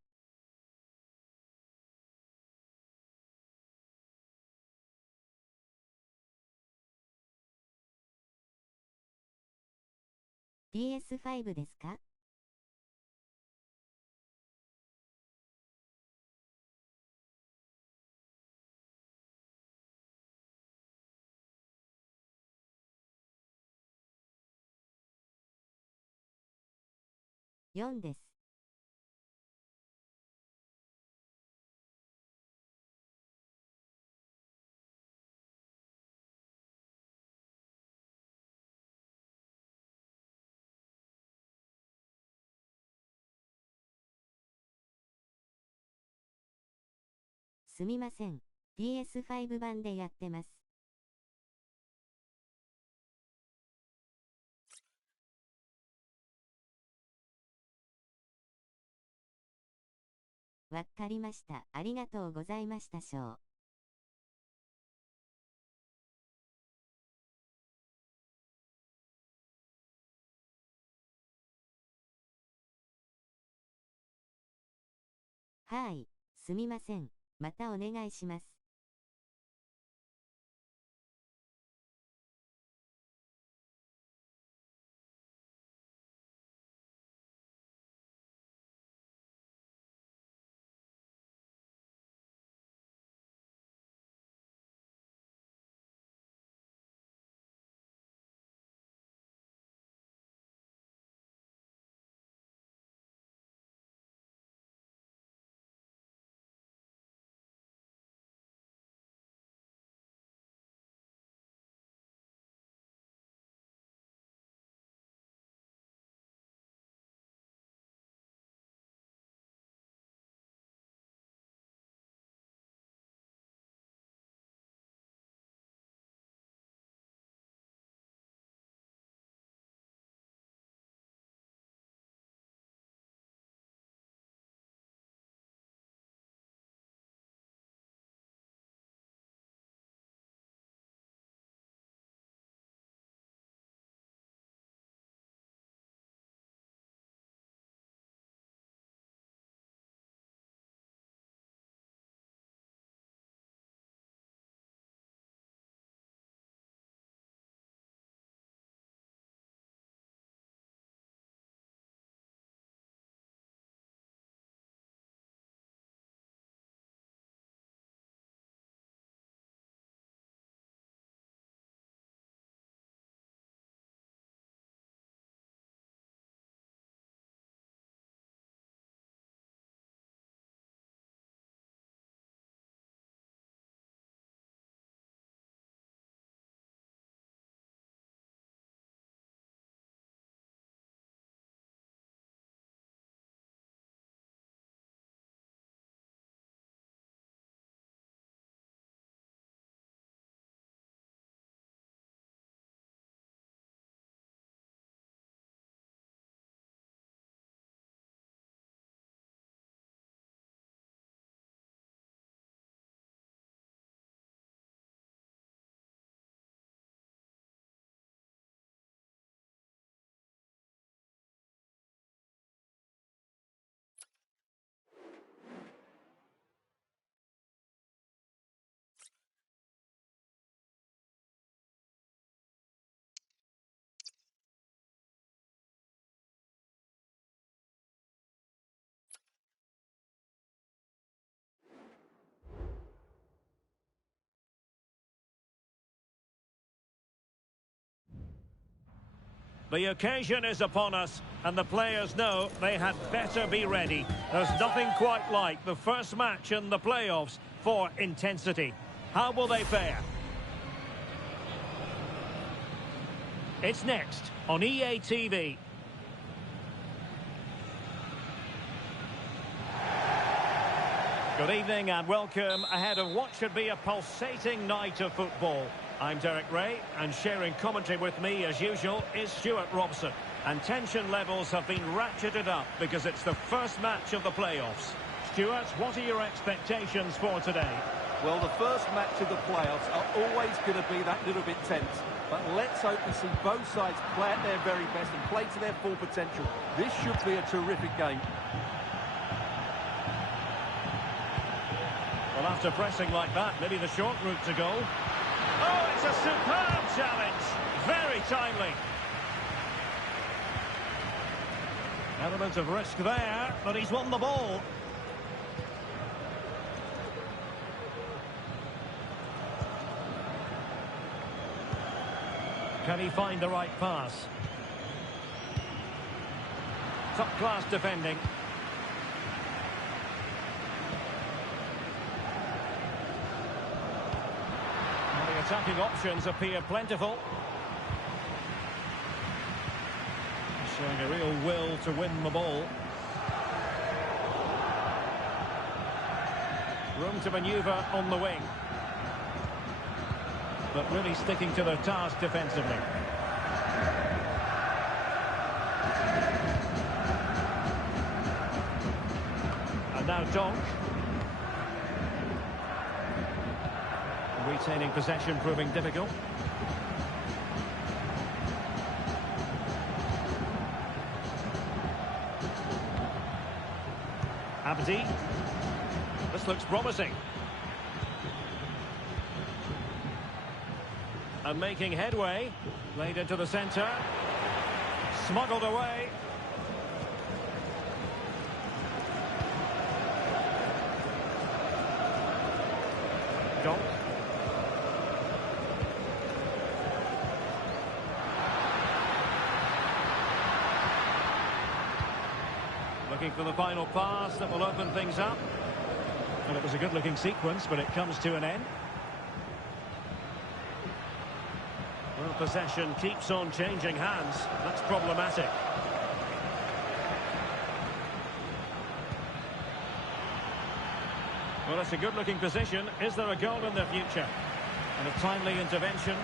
？PS5 ですか？4です。すみません。PS5 版でやってます。わかりました。ありがとうございましたしょう。はい。すみません。またお願いします。The occasion is upon us, and the players know they had better be ready. There's nothing quite like the first match in the playoffs for intensity. How will they fare? It's next on EA TV. Good evening and welcome ahead of what should be a pulsating night of football. I'm Derek Ray, and sharing commentary with me as usual is Stuart Robson. And tension levels have been ratcheted up because it's the first match of the playoffs. Stuart, what are your expectations for today? Well, the first match of the playoffs are always going to be that little bit tense. But let's hope we see both sides play at their very best and play to their full potential. This should be a terrific game. Well, after pressing like that, maybe the short route to goal. Oh, it's a superb challenge. Very timely. Element of risk there, but he's won the ball. Can he find the right pass? Top-class defending. The attacking options appear plentiful. Showing a real will to win the ball. Room to manoeuvre on the wing. But really sticking to their task defensively. And now Donk. Retaining possession proving difficult. Abdi. This looks promising. And making headway. Played into the centre. Smuggled away. Donk. Looking for the final pass that will open things up. Well, it was a good-looking sequence, but it comes to an end. Well, possession keeps on changing hands. That's problematic. Well, it's a good-looking position. Is there a goal in the future? And a timely intervention.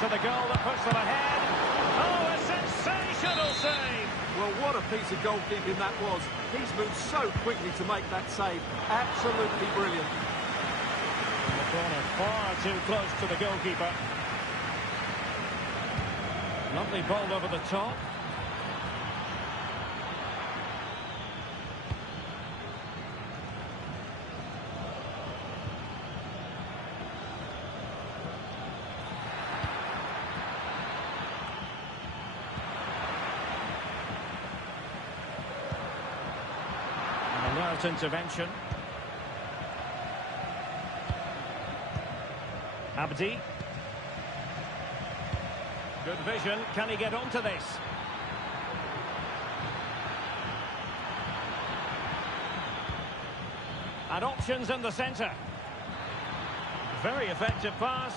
To the goal that puts them ahead. Oh, a sensational save! Well, what a piece of goalkeeping that was. He's moved so quickly to make that save. Absolutely brilliant. And the corner far too close to the goalkeeper. Lovely ball over the top. Intervention. Abdi. Good vision. Can he get onto this? And options in the centre. Very effective pass.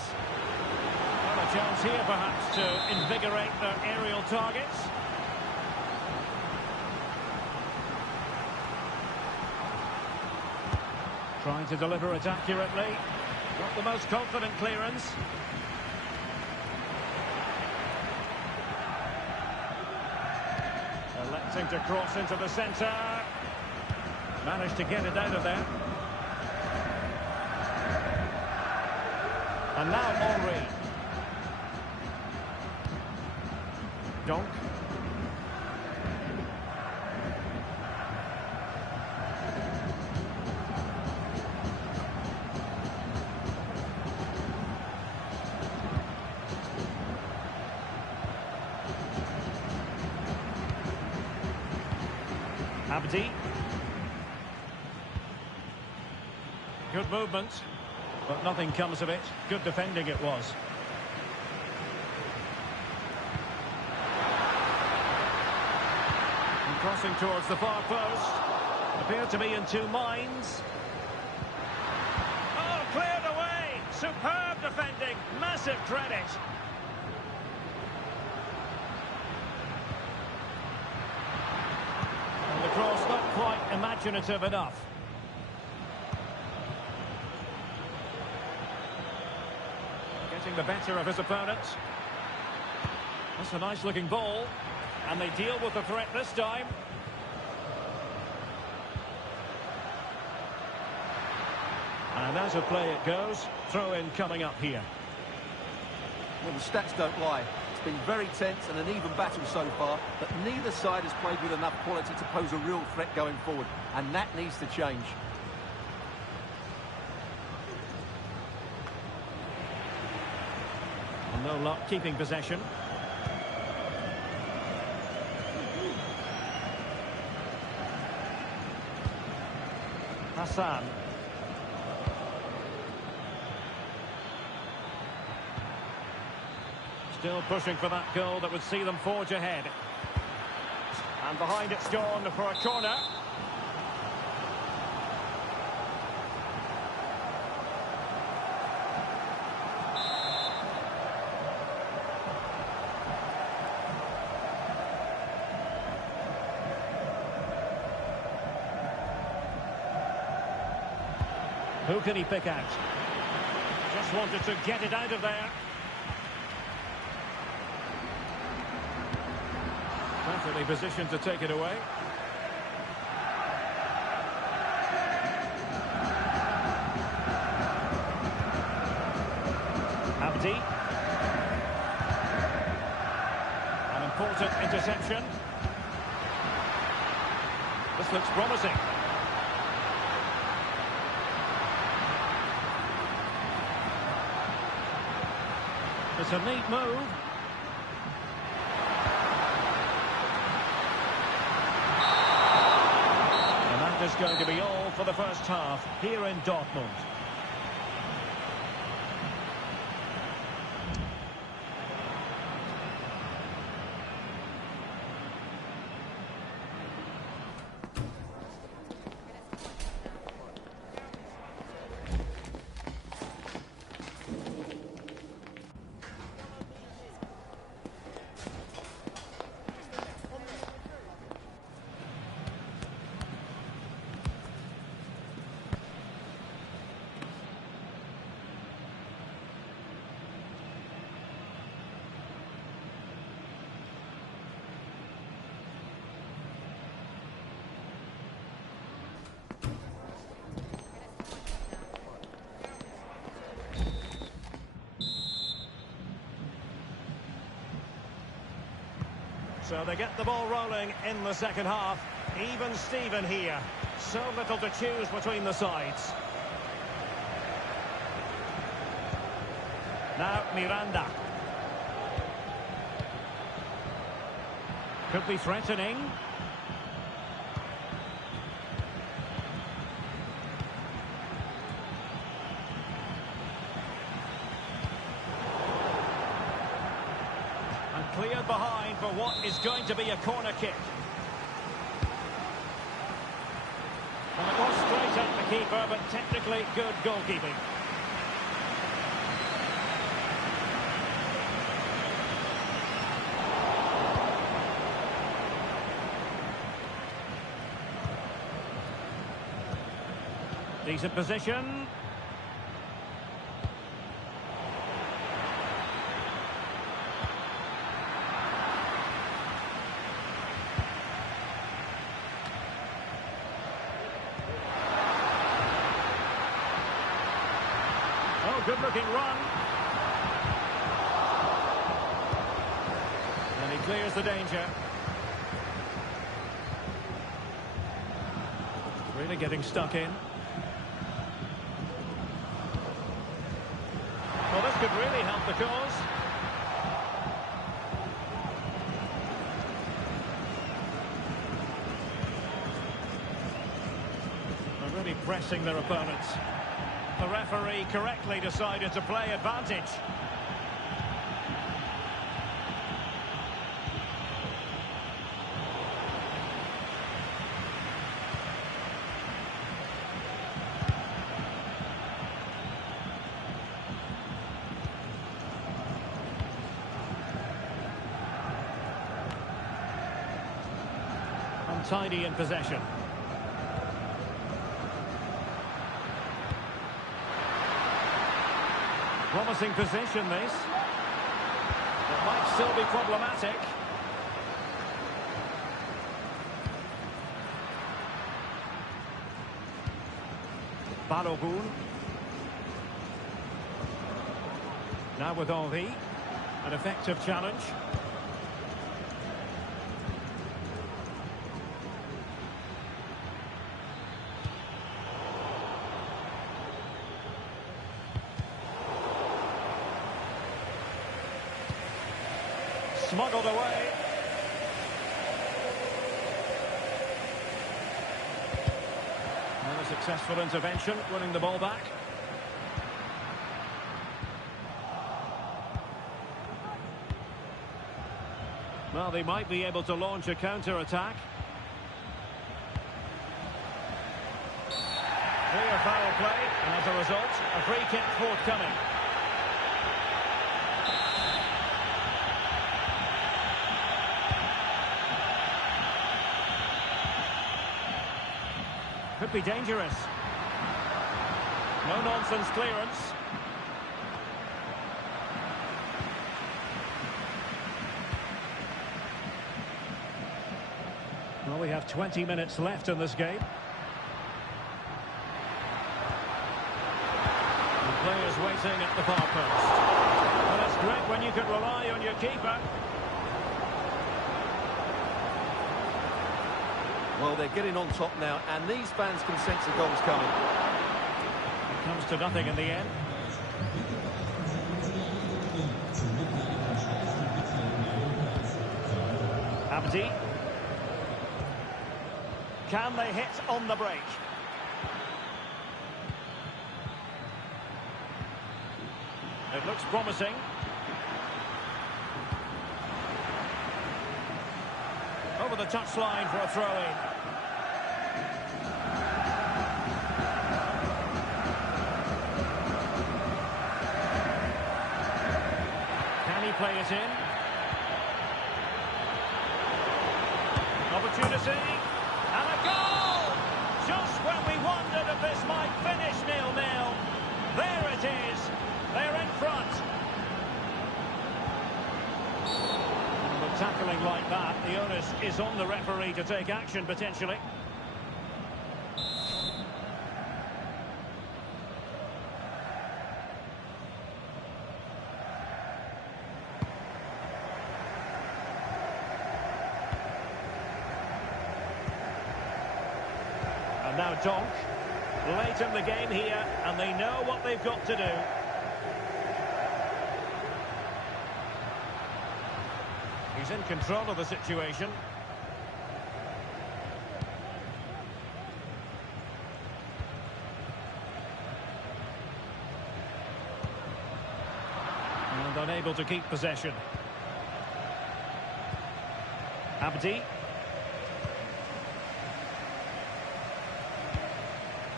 Well, a chance here perhaps to invigorate their aerial targets. Trying to deliver it accurately. Not the most confident clearance. Electing to cross into the centre. Managed to get it out of there. And now Henry. Donk. Abdi. Good movement. But nothing comes of it. Good defending it was. And crossing towards the far post. Appeared to be in two minds. Oh, cleared away! Superb defending. Massive credit. And the cross not quite imaginative enough. Getting the better of his opponent. That's a nice looking ball. And they deal with the threat this time. And as a play it goes, throw in coming up here. Well, the stats don't lie. It's been very tense and an even battle so far, but neither side has played with enough quality to pose a real threat going forward, and that needs to change. And no luck keeping possession. Hassan. Still pushing for that goal that would see them forge ahead. And behind it's gone for a corner. Who can he pick out? Just wanted to get it out of there. Perfectly positioned to take it away. Abdi. An important interception. This looks promising. It's a neat move. And that is going to be all for the first half here in Dortmund. So they get the ball rolling in the second half. Even Steven here. So little to choose between the sides. Now Miranda. Could be threatening. Cleared behind for what is going to be a corner kick. And it was straight at the keeper, but technically good goalkeeping. Decent position. Good looking run. And he clears the danger. Really getting stuck in. Well, this could really help the cause. They're really pressing their opponents. The referee correctly decided to play advantage. Untidy in possession. Promising position, this. It might still be problematic. Balogun. Now with Henry. An effective challenge. Smuggled away. And a successful intervention, winning the ball back. Well, they might be able to launch a counter-attack. Clear foul play, and as a result, a free kick forthcoming. Could be dangerous. No nonsense clearance. Well, we have 20 minutes left in this game. The players waiting at the far post. Well, it's great when you can rely on your keeper. Well, they're getting on top now, and these fans can sense the goals coming. It comes to nothing in the end. Abdi. Can they hit on the break? It looks promising. Over the touchline for a throw-in. Can he play it in? Opportunity. And a goal! Just when we wondered if this might finish 0-0. There it is. They're in front. Tackling like that, the onus is on the referee to take action potentially. And now Donk, late in the game here, and they know what they've got to do. He's in control of the situation. And unable to keep possession. Abdi.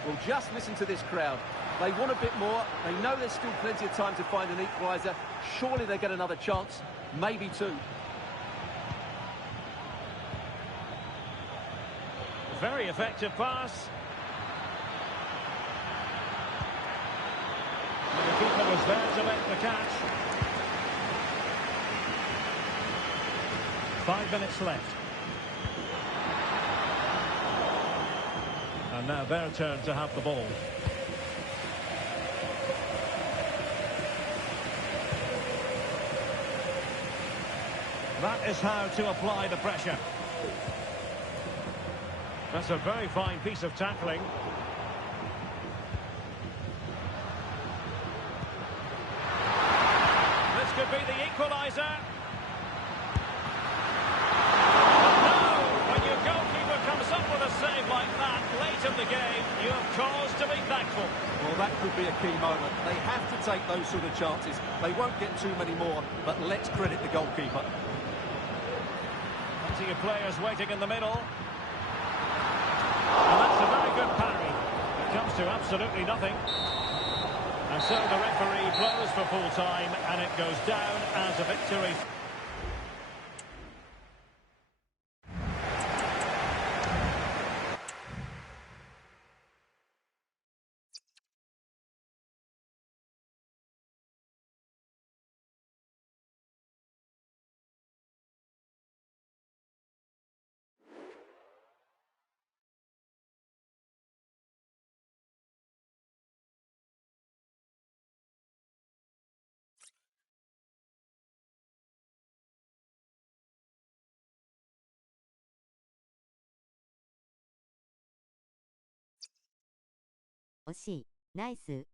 Well, just listen to this crowd. They want a bit more. They know there's still plenty of time to find an equaliser. Surely they get another chance. Maybe two. Very effective pass. And the keeper was there to make the catch. 5 minutes left. And now their turn to have the ball. That is how to apply the pressure. That's a very fine piece of tackling. This could be the equaliser. No! When your goalkeeper comes up with a save like that late in the game, you have cause to be thankful. Well, that could be a moment. They have to take those sort of chances. They won't get too many more, but let's credit the goalkeeper. Plenty of players waiting in the middle. And that's a very good parry. It comes to absolutely nothing. And so the referee blows for full time, and it goes down as a victory.惜しい。ナイス。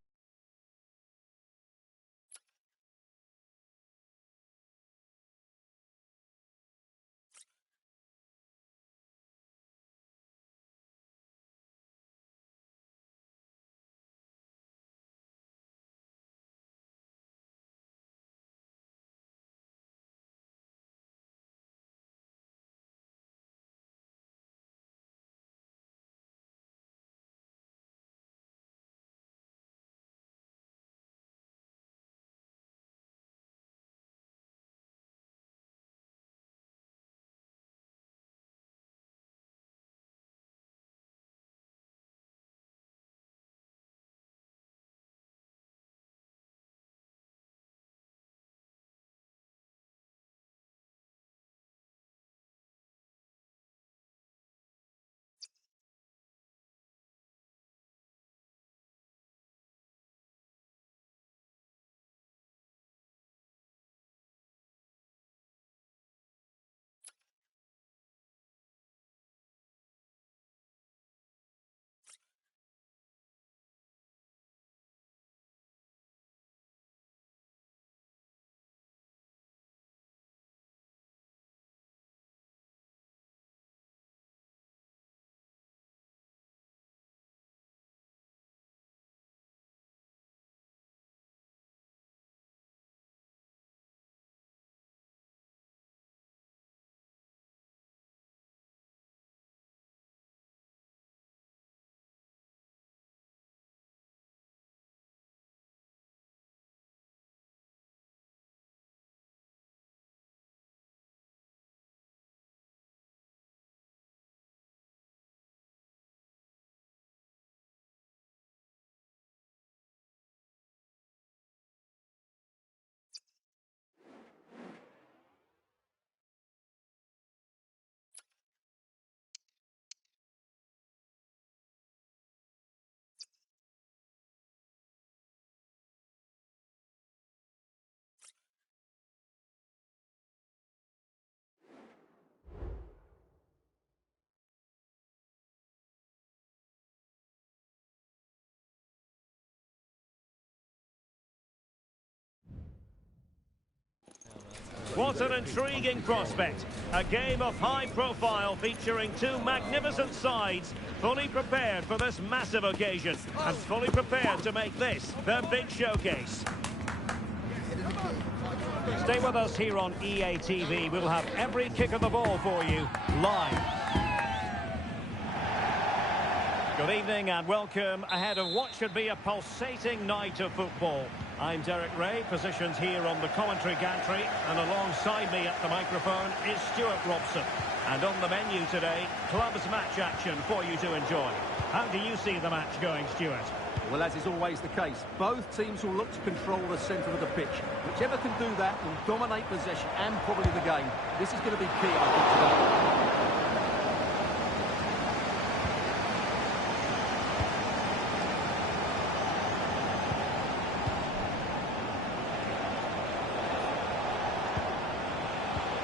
What an intriguing prospect. A game of high profile featuring two magnificent sides, fully prepared for this massive occasion and fully prepared to make this their big showcase. Stay with us here on EA TV. We'll have every kick of the ball for you live. Good evening and welcome ahead of what should be a pulsating night of football. I'm Derek Ray, positioned here on the commentary gantry, and alongside me at the microphone is Stuart Robson. And on the menu today, clubs match action for you to enjoy. How do you see the match going, Stuart? Well, as is always the case, both teams will look to control the centre of the pitch. Whichever can do that will dominate possession and probably the game. This is going to be key, I think, today.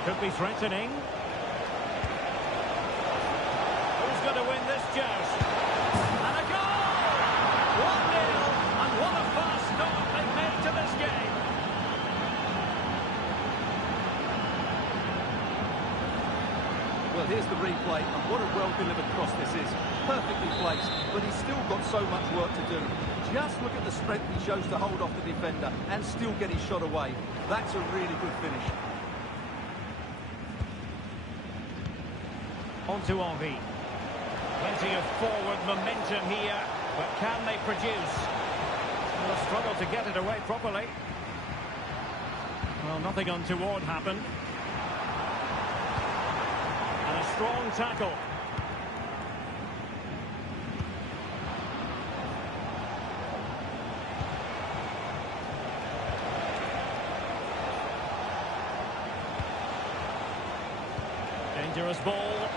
Could be threatening. Who's going to win this joust? And a goal! 1-0, and what a fast start they've made to this game. Well, here's the replay, and what a well-delivered cross this is. Perfectly placed, but he's still got so much work to do. Just look at the strength he shows to hold off the defender and still get his shot away. That's a really good finish. On to Henry. Plenty of forward momentum here, but can they produce? They'll struggle to get it away properly. Well, nothing untoward happened. And a strong tackle. Dangerous ball.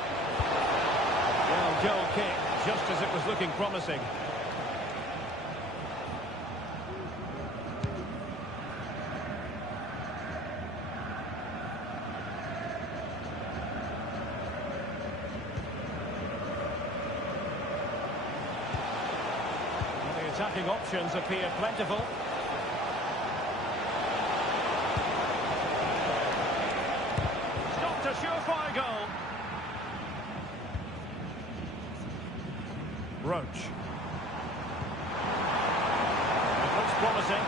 Well, goal kick, just as it was looking promising. Well, the attacking options appear plentiful. Stopped a surefire goal. Roach. It looks promising.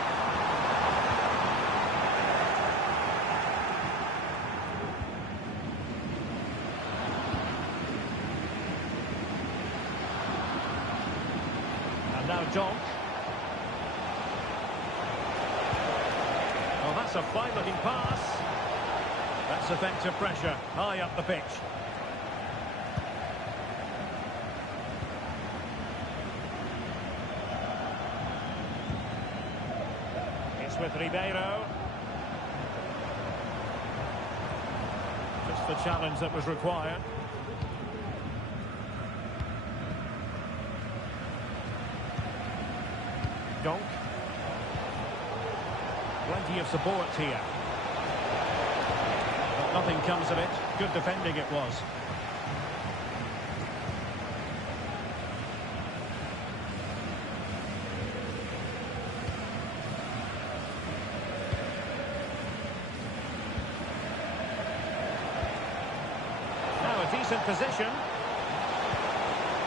And now Donk. Well, that's a fine-looking pass. That's effective pressure, high up the pitch. With Ribeiro. Just the challenge that was required. Donk. Plenty of support here. But nothing comes of it. Good defending it was. Decent position.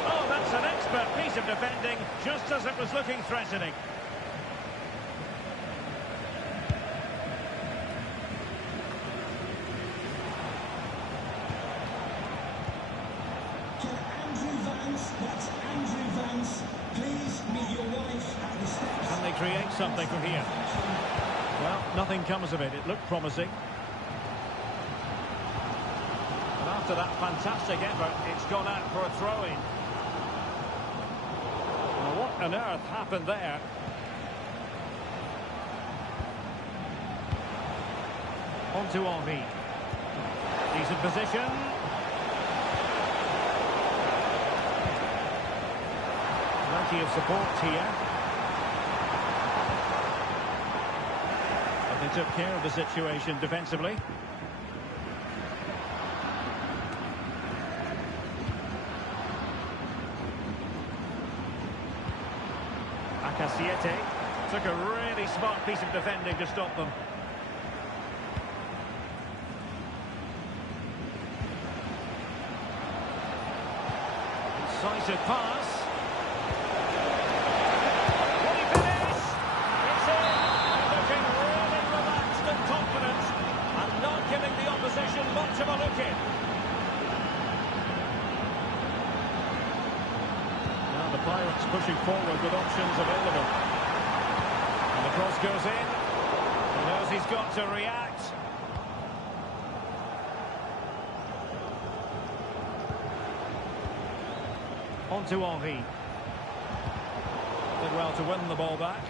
Oh, that's an expert piece of defending, just as it was looking threatening. Can Andrew Vance, that's Andrew Vance, please meet your wife at the steps? Can they create something from here? Well, nothing comes of it. It looked promising. After that fantastic effort, it's gone out for a throw-in. Well, what on earth happened there? On to Henry. Decent position. Plenty of support here. But they took care of the situation defensively. Cassiete took a really smart piece of defending to stop them. Incisive pass. Will he finish? It's in. Looking really relaxed and confident, and not giving the opposition much of a look in. The Pirates pushing forward with options available. And the cross goes in. He knows he's got to react. On to Henry. Did well to win the ball back.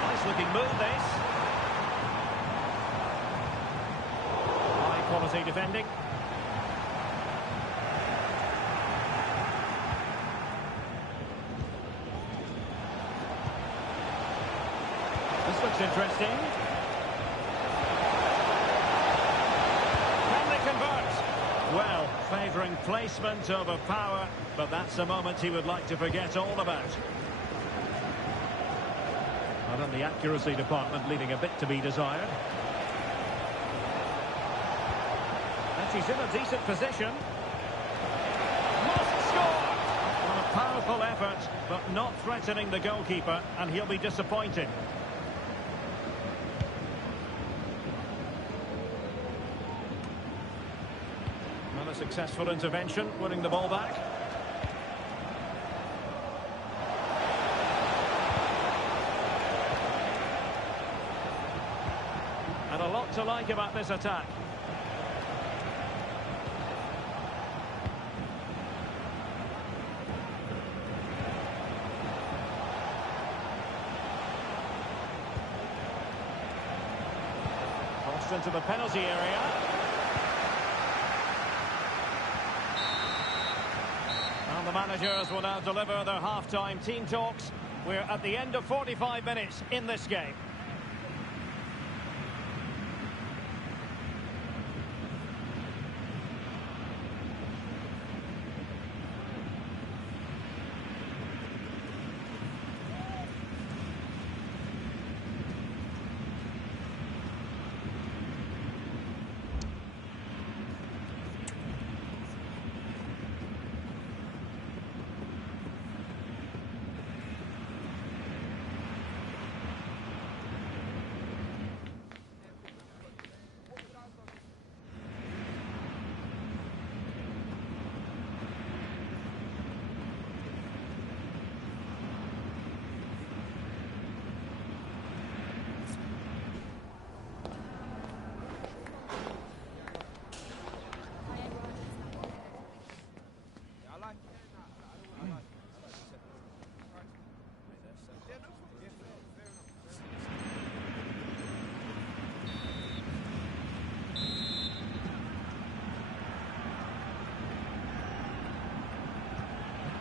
Nice looking move this. Quality defending. This looks interesting. Can they convert? Well, favouring placement over power, but that's a moment he would like to forget all about. And And the accuracy department leaving a bit to be desired. And she's in a decent position. Must score! Well, a powerful effort, but not threatening the goalkeeper, and he'll be disappointed. Well, a successful intervention, winning the ball back. And a lot to like about this attack. Crossed into the penalty area. And the managers will now deliver their half-time team talks. We're at the end of 45 minutes in this game.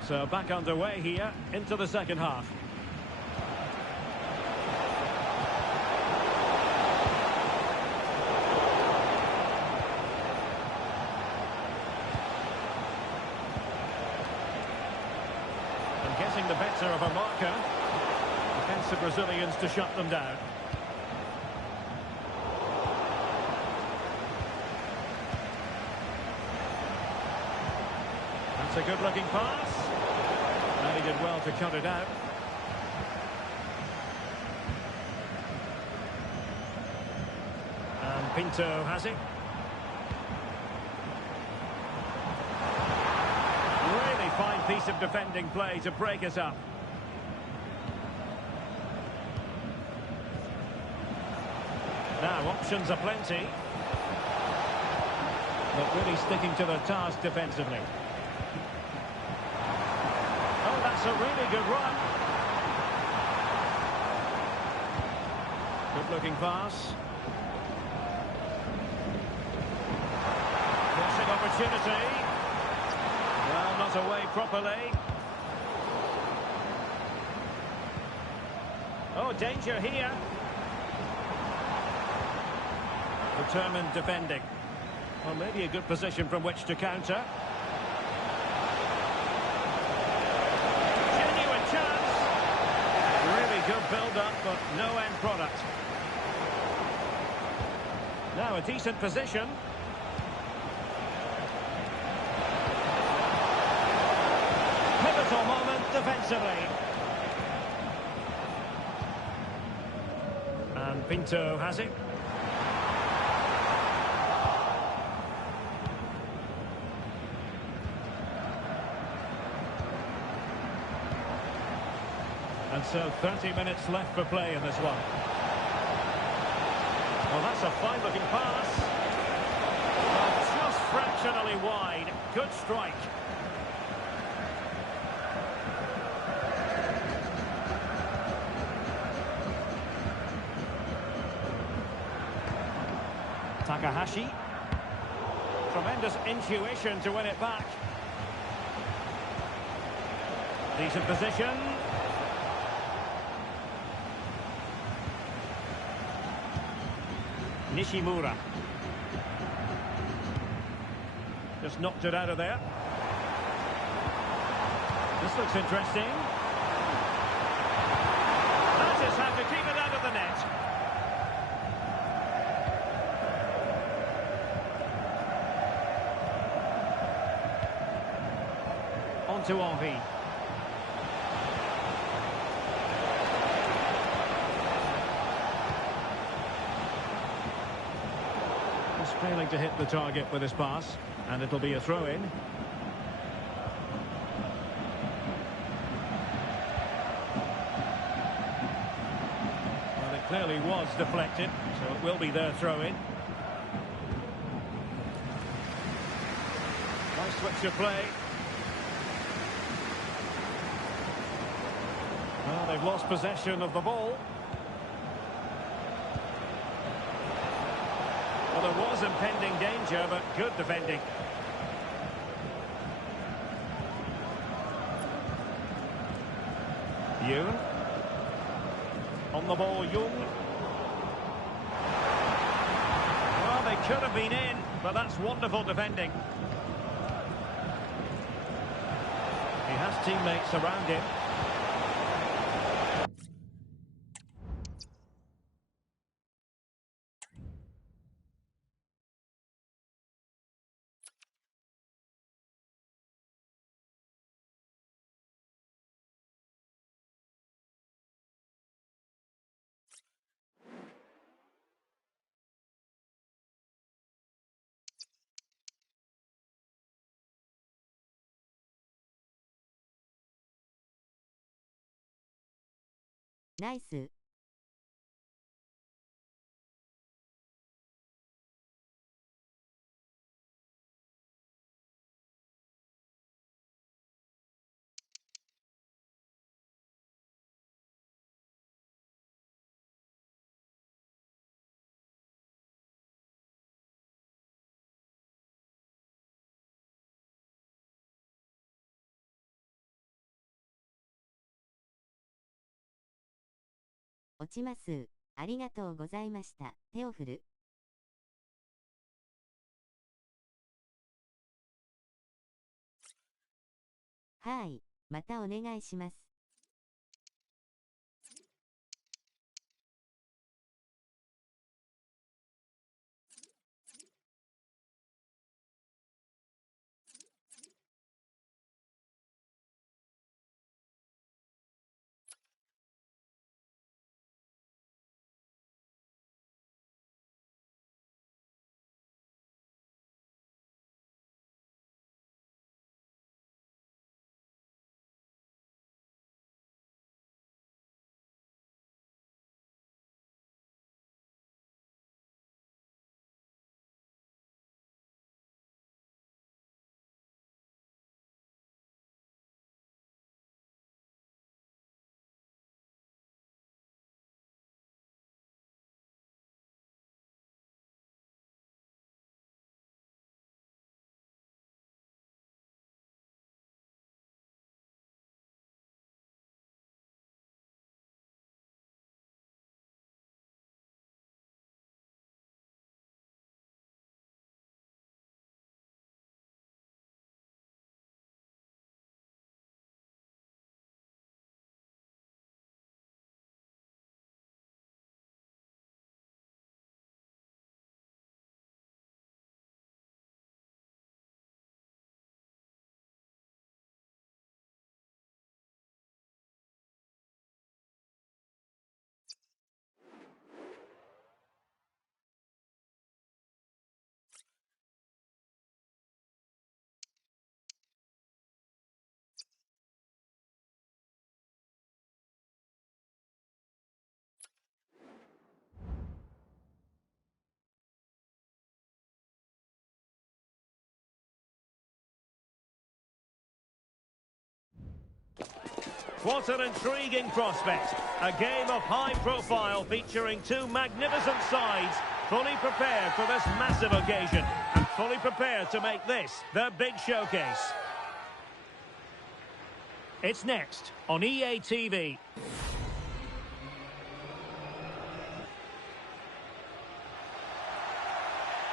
So back underway here into the second half. And getting the better of a marker against the Brazilians to shut them down. That's a good-looking pass. And he did well to cut it out. And Pinto has it. Really fine piece of defending play to break us up. Now, options are plenty. But really sticking to the task defensively. That's a really good run. Good looking pass. Crossing opportunity. Well, not away properly. Oh, danger here. Determined defending. Well, maybe a good position from which to counter. Good build-up, but no end product. Now a decent position. Pivotal moment defensively. And Pinto has it. And so 30 minutes left for play in this one. Well, that's a fine-looking pass. Oh, just fractionally wide. Good strike. Takahashi. Tremendous intuition to win it back. Decent position. Nishimura. Just knocked it out of there. This looks interesting. That is how to keep it on to Henry. He's failing to hit the target with his pass, and it'll be a throw-in. Well, it clearly was deflected, so it will be their throw-in. Nice switch of play. Well, they've lost possession of the ball. Well, there was impending danger, but good defending. Yoon. On the ball, Young. Well, they could have been in, but that's wonderful defending. He has teammates around him. Nice.「落ちます。ありがとうございました。手を振る。」はい、またお願いします。What an intriguing prospect. A game of high profile featuring two magnificent sides, fully prepared for this massive occasion and fully prepared to make this their big showcase. It's next on EA TV.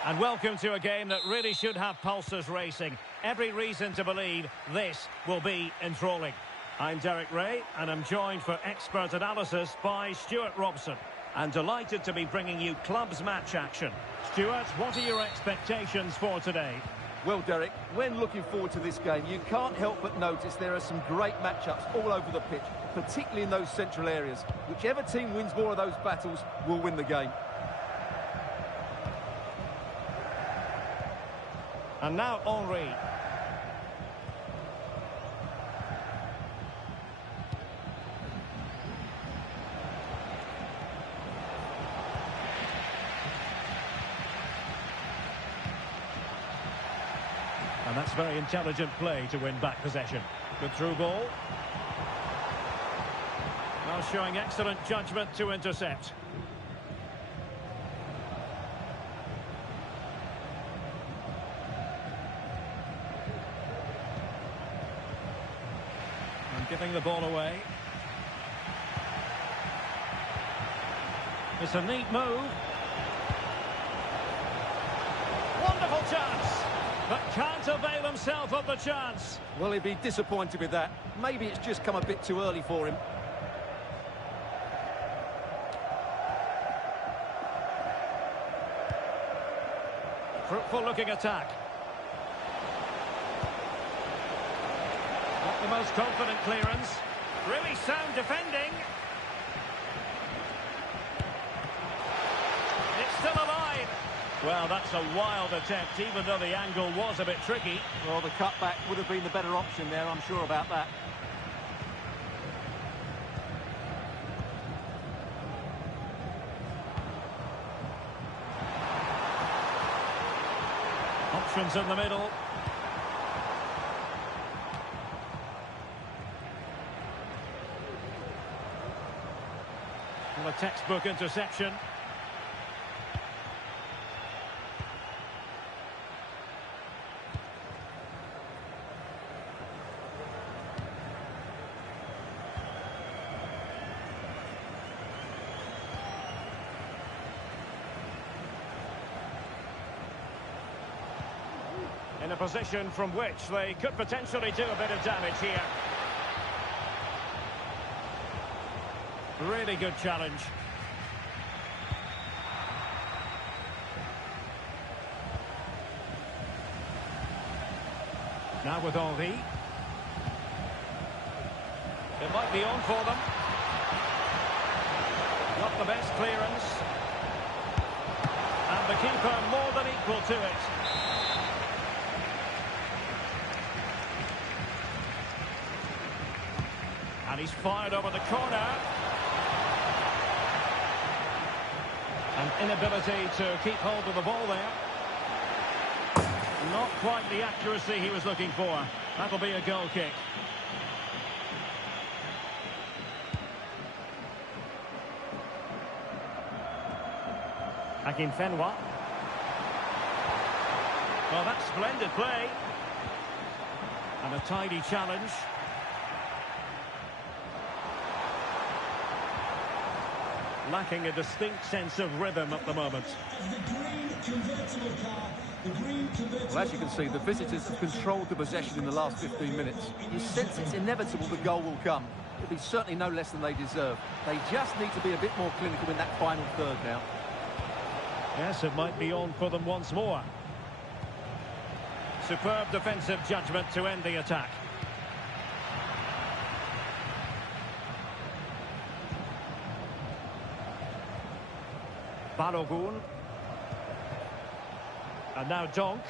And welcome to a game that really should have pulses racing. Every reason to believe this will be enthralling. I'm Derek Ray, and I'm joined for expert analysis by Stuart Robson. And delighted to be bringing you clubs match action. Stuart, what are your expectations for today? Well, Derek, when looking forward to this game, you can't help but notice there are some great matchups all over the pitch, particularly in those central areas. Whichever team wins more of those battles will win the game. And now Henry. And that's very intelligent play to win back possession. Good through ball. Now showing excellent judgment to intercept. And giving the ball away. It's a neat move. Wonderful chance. But can't avail himself of the chance. Well, he'd be disappointed with that. Maybe it's just come a bit too early for him. Fruitful looking attack. Not the most confident clearance. Really sound defending. It's still alive. Well, that's a wild attempt, even though the angle was a bit tricky. Well, the cutback would have been the better option there, I'm sure about that. Options in the middle. And a textbook interception. In a position from which they could potentially do a bit of damage here. Really good challenge. Now with Henry. It might be on for them. Not the best clearance. And the keeper more than equal to it. And he's fired over the corner. An inability to keep hold of the ball there. Not quite the accuracy he was looking for. That'll be a goal kick. Akinfenwa. Well, that's splendid play. And a tidy challenge. Lacking a distinct sense of rhythm at the moment. Well, as you can see, the visitors have controlled the possession in the last 15 minutes. You sense it's inevitable the goal will come. It'll be certainly no less than they deserve. They just need to be a bit more clinical in that final third now. Yes, it might be on for them once more. Superb defensive judgment to end the attack. Balogun. And now Donk.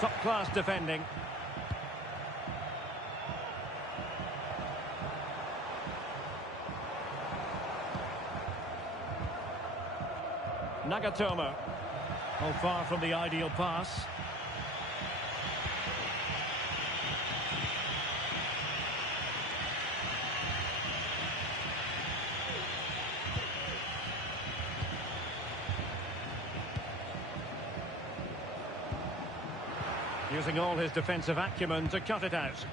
Top-class defending. Nagatomo. Oh, far from the ideal pass. Using all his defensive acumen to cut it out.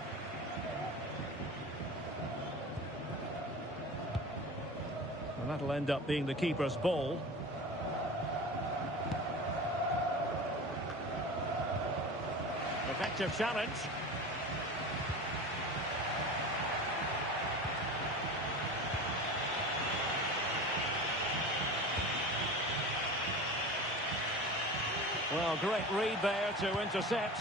And that'll end up being the keeper's ball. Effective challenge. Well, great read there to intercept.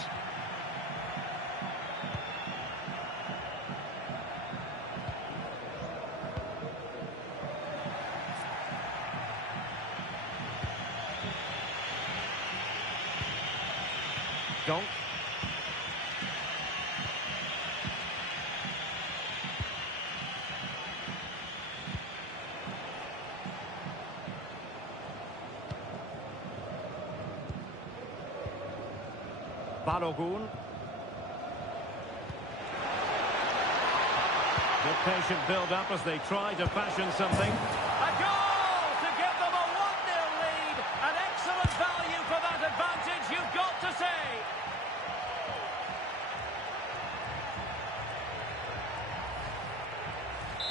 Donk. Balogun. Good patient build-up as they try to fashion something. A goal to give them a 1-0 lead. An excellent value for that advantage, you've got to say.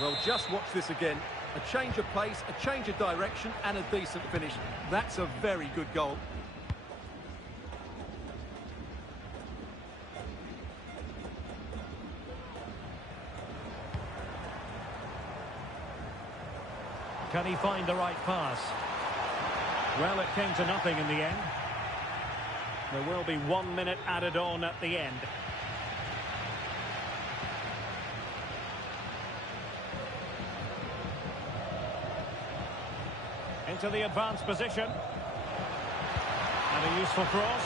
Well, just watch this again. A change of pace, a change of direction, and a decent finish. That's a very good goal. Can he find the right pass? Well, it came to nothing in the end. There will be 1 minute added on at the end. Into the advanced position. And a useful cross.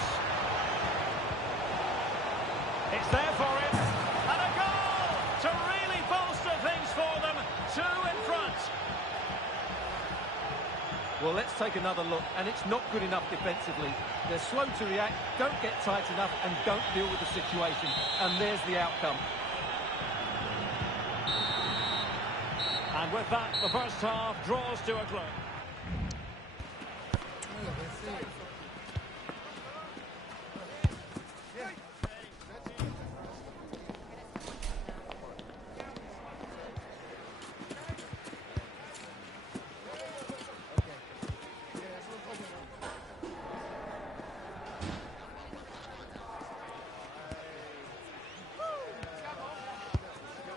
It's there for him. And a goal to really bolster things for them. 2 in front. Well, let's take another look, and it's not good enough defensively. They're slow to react, don't get tight enough, and don't deal with the situation. And there's the outcome. And with that, the first half draws to a close.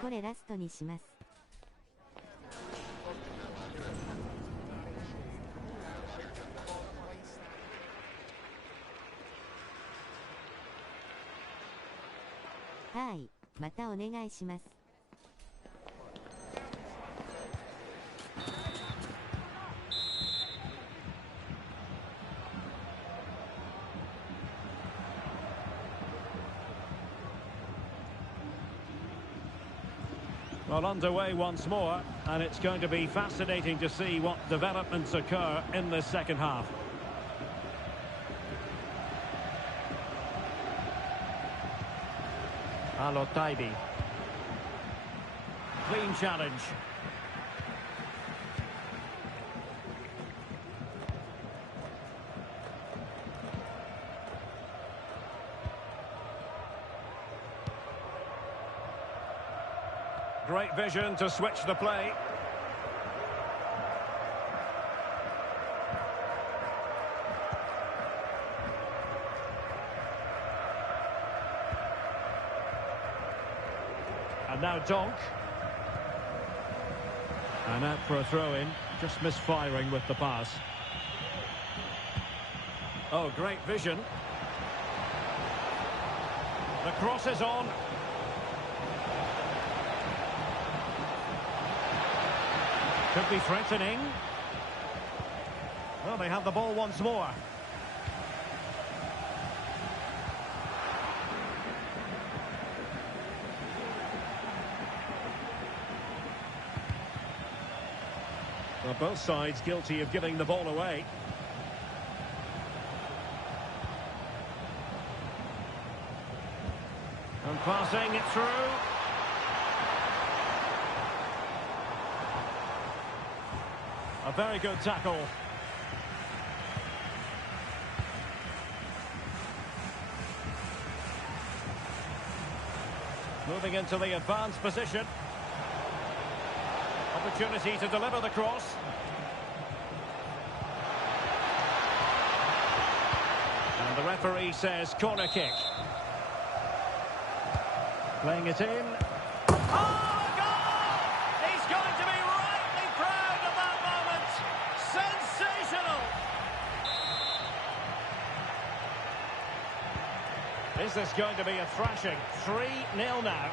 これラストにします。はい、またお願いします。Well, underway once more, and it's going to be fascinating to see what developments occur in the second half. Alotaibi. Clean challenge. Great vision to switch the play. And now Donk. And out for a throw-in, just misfiring with the pass. Oh, great vision. The cross is on. Could be threatening. Well, they have the ball once more. Well, both sides guilty of giving the ball away. And passing it through. A very good tackle. Moving into the advanced position. Opportunity to deliver the cross. And the referee says corner kick. Playing it in. Oh, goal! He's going to be rightly proud of that moment. Sensational! Is this going to be a thrashing? 3-0 now.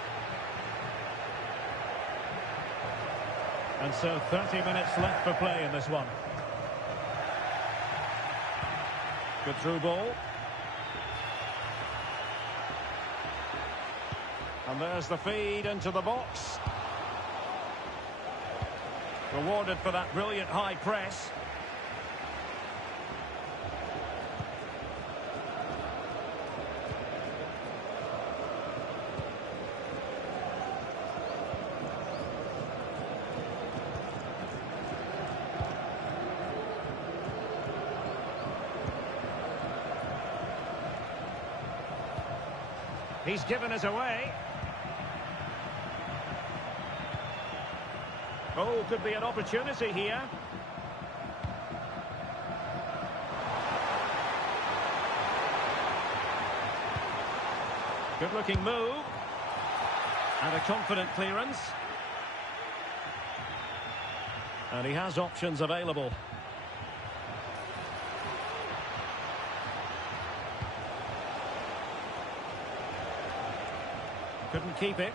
And so 30 minutes left for play in this one. Good through ball. And there's the feed into the box. Rewarded for that brilliant high press. He's given us away. Oh, could be an opportunity here. Good looking move. And a confident clearance. And he has options available. Couldn't keep it.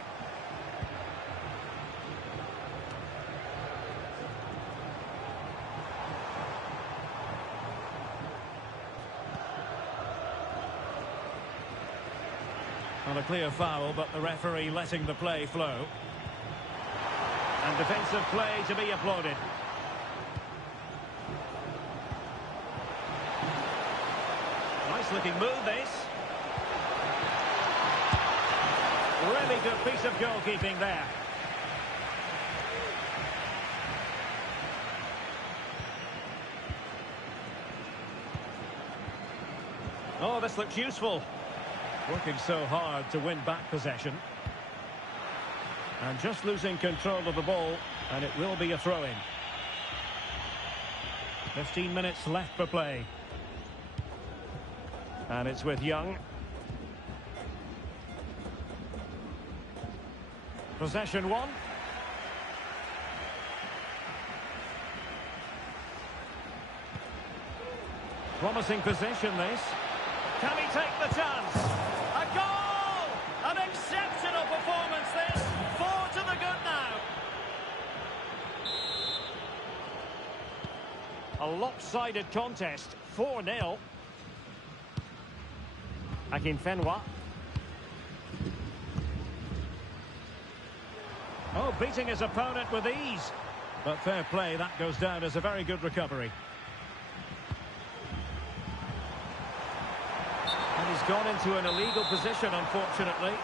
Well, a clear foul, but the referee letting the play flow. And defensive play to be applauded. Nice looking move, this. Really good piece of goalkeeping there. Oh, this looks useful. Working so hard to win back possession. And just losing control of the ball, and it will be a throw-in. 15 minutes left for play. And it's with Young. Possession one. Promising position, this. Can he take the chance? A goal! An exceptional performance, this. 4 to the good now. A lopsided contest. 4-0. Akinfenwa. Oh, beating his opponent with ease. But fair play, that goes down as a very good recovery. And he's gone into an illegal position, unfortunately.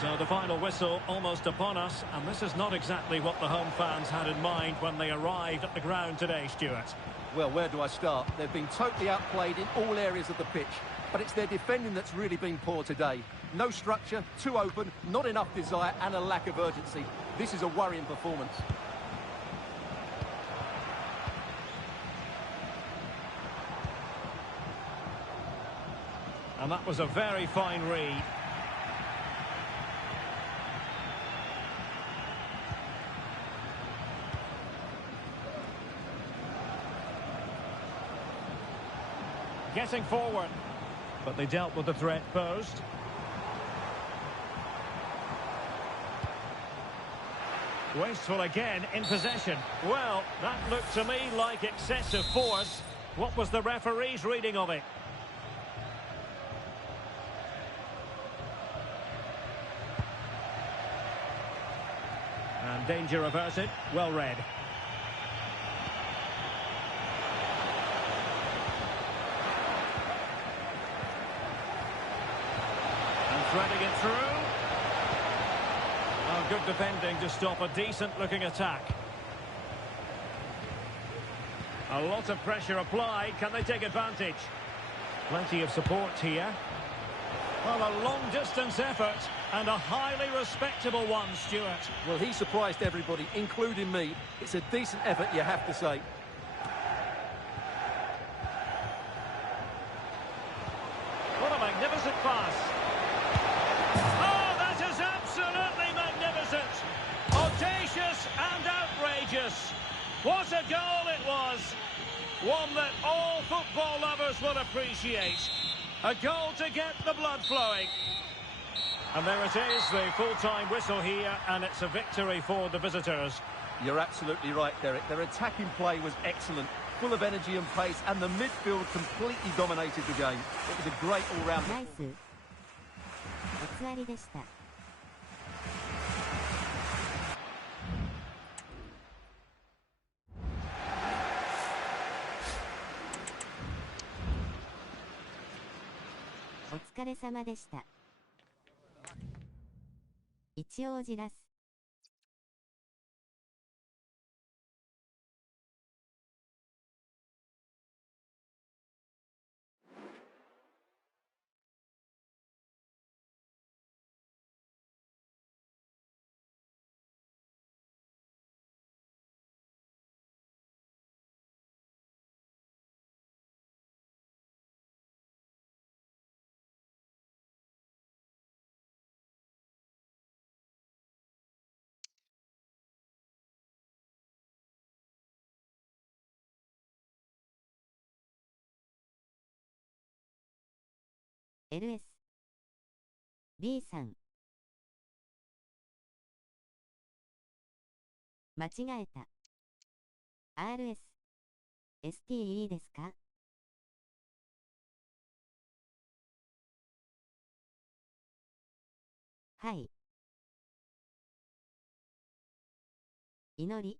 So the final whistle almost upon us, and this is not exactly what the home fans had in mind when they arrived at the ground today, Stuart. Well, where do I start? They've been totally outplayed in all areas of the pitch. But it's their defending that's really been poor today. No structure, too open, not enough desire and a lack of urgency. This is a worrying performance. And that was a very fine read. Getting forward. But they dealt with the threat posed. Wasteful again in possession. Well, that looked to me like excessive force. What was the referee's reading of it? And danger averted. Well read. Threading it through. Oh, good defending to stop a decent-looking attack. A lot of pressure applied. Can they take advantage? Plenty of support here. Well, a long-distance effort and a highly respectable one, Stuart. Well, he surprised everybody, including me. It's a decent effort, you have to say. What a magnificent pass. Oh, that is absolutely magnificent. Audacious and outrageous. What a goal it was. One that all football lovers will appreciate. A goal to get the blood flowing. And there it is, the full-time whistle here, and it's a victory for the visitors. You're absolutely right, Derek. Their attacking play was excellent, full of energy and pace, and the midfield completely dominated the game. It was a great all-round. ナイス。おつわりでした。お疲れ様でした。一応じらす。LS B さん間違えた。 RS STE ですか？はい。祈り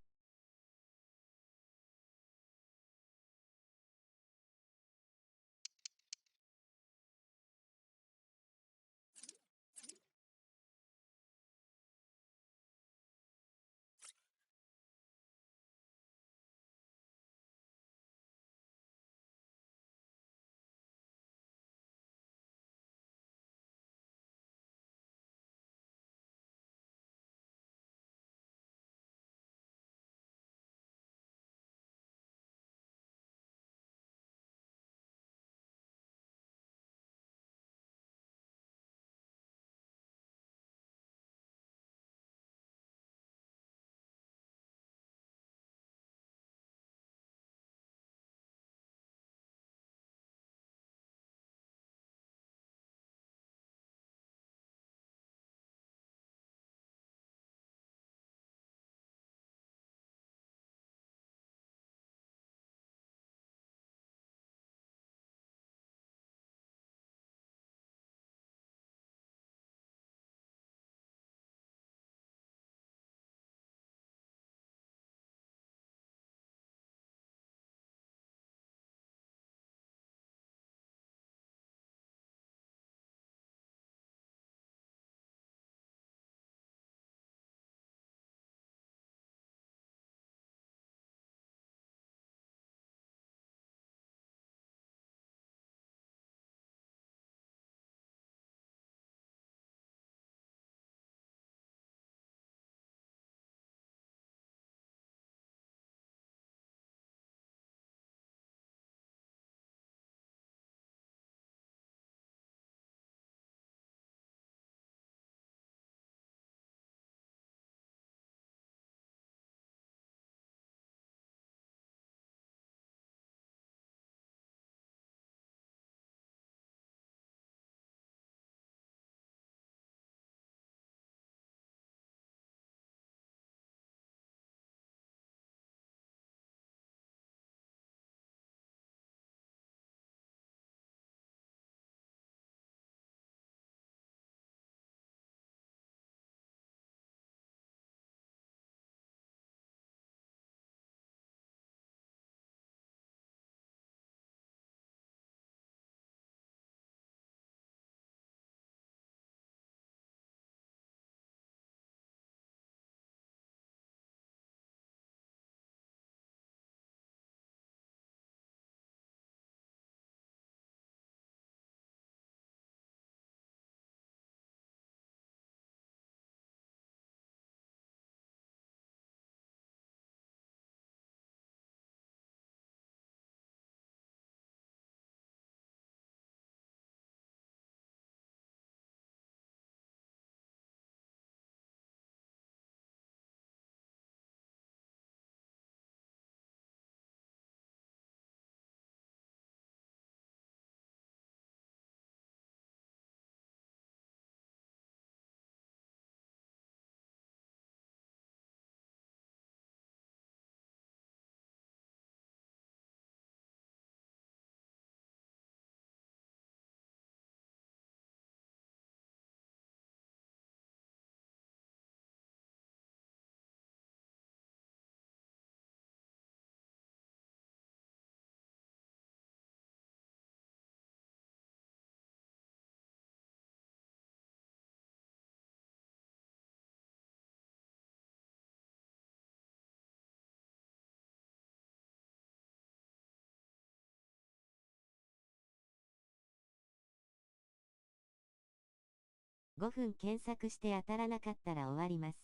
5分検索して当たらなかったら終わります。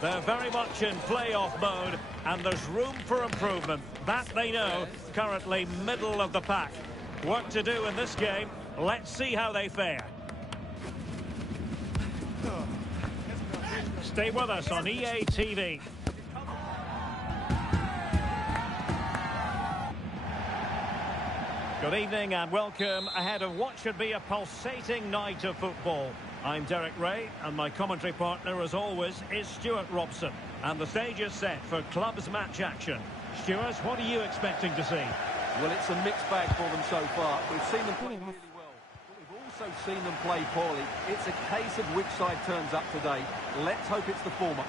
They're very much in playoff mode, and there's room for improvement. That they know, currently middle of the pack. Work to do in this game. Let's see how they fare. Stay with us on EA TV. Good evening and welcome ahead of what should be a pulsating night of football. I'm Derek Ray, and my commentary partner, as always, is Stuart Robson. And the stage is set for clubs match action. Stuart, what are you expecting to see? Well, it's a mixed bag for them so far. We've seen them play really well, but we've also seen them play poorly. It's a case of which side turns up today. Let's hope it's the former.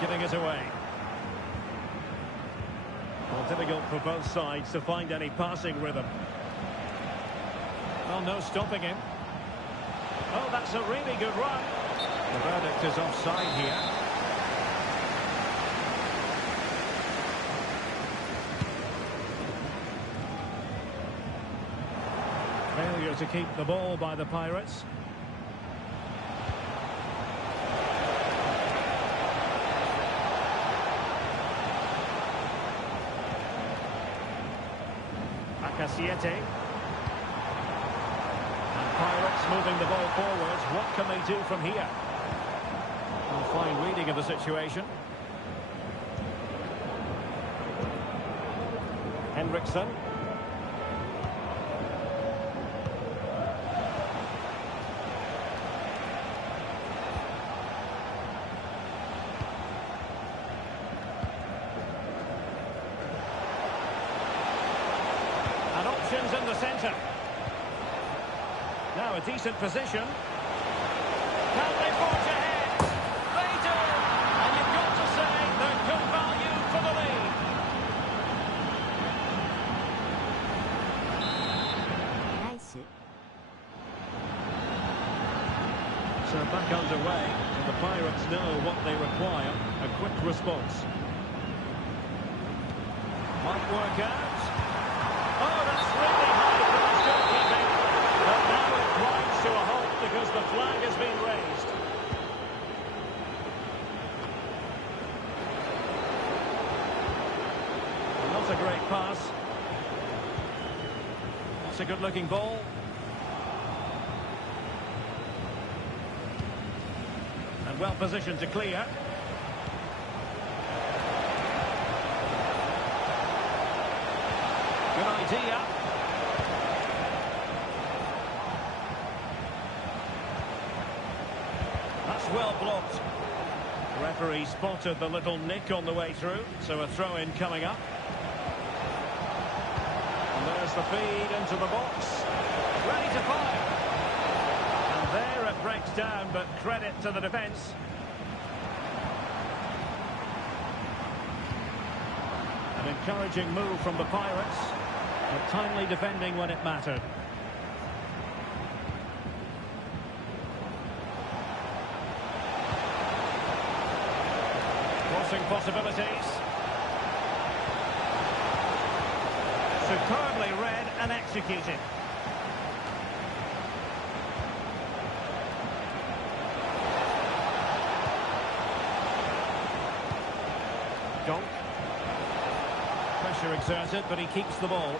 Giving it away. Well, difficult for both sides to find any passing rhythm. Well, no stopping him. Oh, that's a really good run. The verdict is offside here. Failure to keep the ball by the Pirates. Siete. And Pirates moving the ball forwards. What can they do from here? A fine reading of the situation. Henriksen. In the centre. Now a decent position. Can they forge ahead? They do! And you've got to say they're good value for the lead. Nice. So back underway, and the Pirates know what they require. A quick response. Might work out. Oh, that's really high class goalkeeping. But now it grinds to a halt because the flag has been raised. Not a great pass. That's a good-looking ball. And well positioned to clear. Good idea. That's well blocked. The referee spotted the little nick on the way through, so a throw-in coming up. There's the feed into the box. Ready to fire. And there it breaks down, but credit to the defence. An encouraging move from the Pirates, but timely defending when it mattered. Crossing possibilities. Superbly read and executed. Donk. Pressure exerted, but he keeps the ball.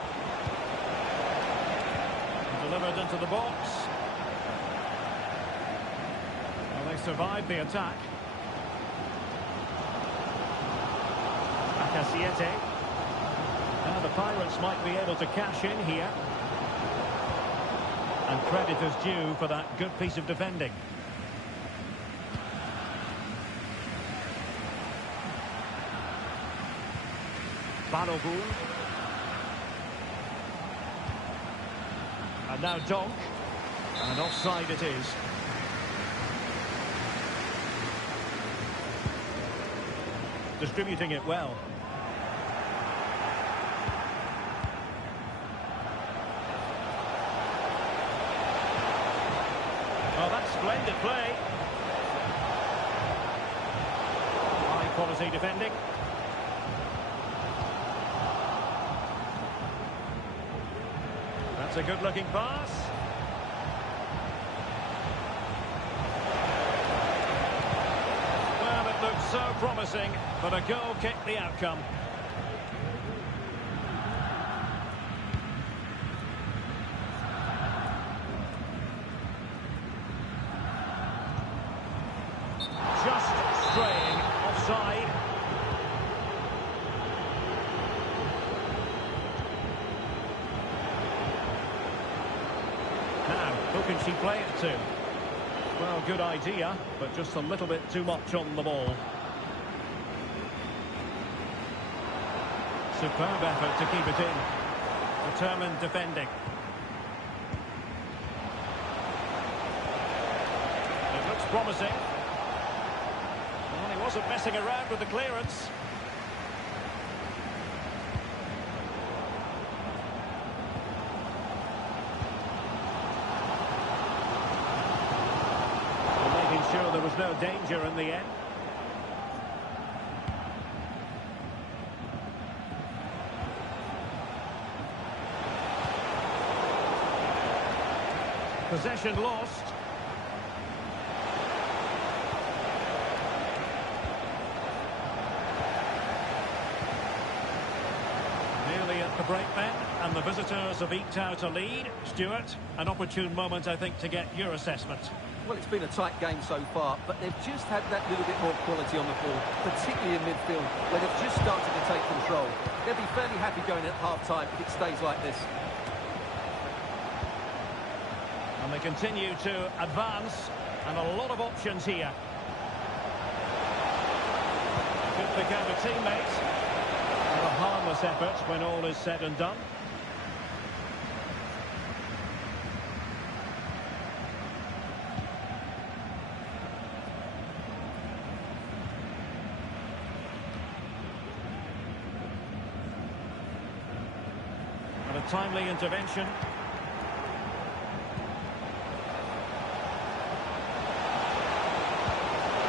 Delivered into the box. Well, they survived the attack. Akasiete. Now the Pirates might be able to cash in here. And credit is due for that good piece of defending. Balogun. And now Donk. And offside it is. Distributing it well. Oh, that's splendid play. High quality defending. That's a good looking pass. Well, it looked so promising, but a goal kicked the outcome. Just straying offside. Now, who can she play it to? Well, good idea, but just a little bit too much on the ball. Superb effort to keep it in. Determined defending. It looks promising. Well, he wasn't messing around with the clearance. Sure, there was no danger in the end. Possession lost. Nearly at the break then, and the visitors have eked out a lead. Stuart, an opportune moment, I think, to get your assessment. Well, it's been a tight game so far, but they've just had that little bit more quality on the ball, particularly in midfield, where they've just started to take control. They'll be fairly happy going at half-time if it stays like this. And they continue to advance, and a lot of options here. Could become a teammate. And a harmless effort when all is said and done. Timely intervention.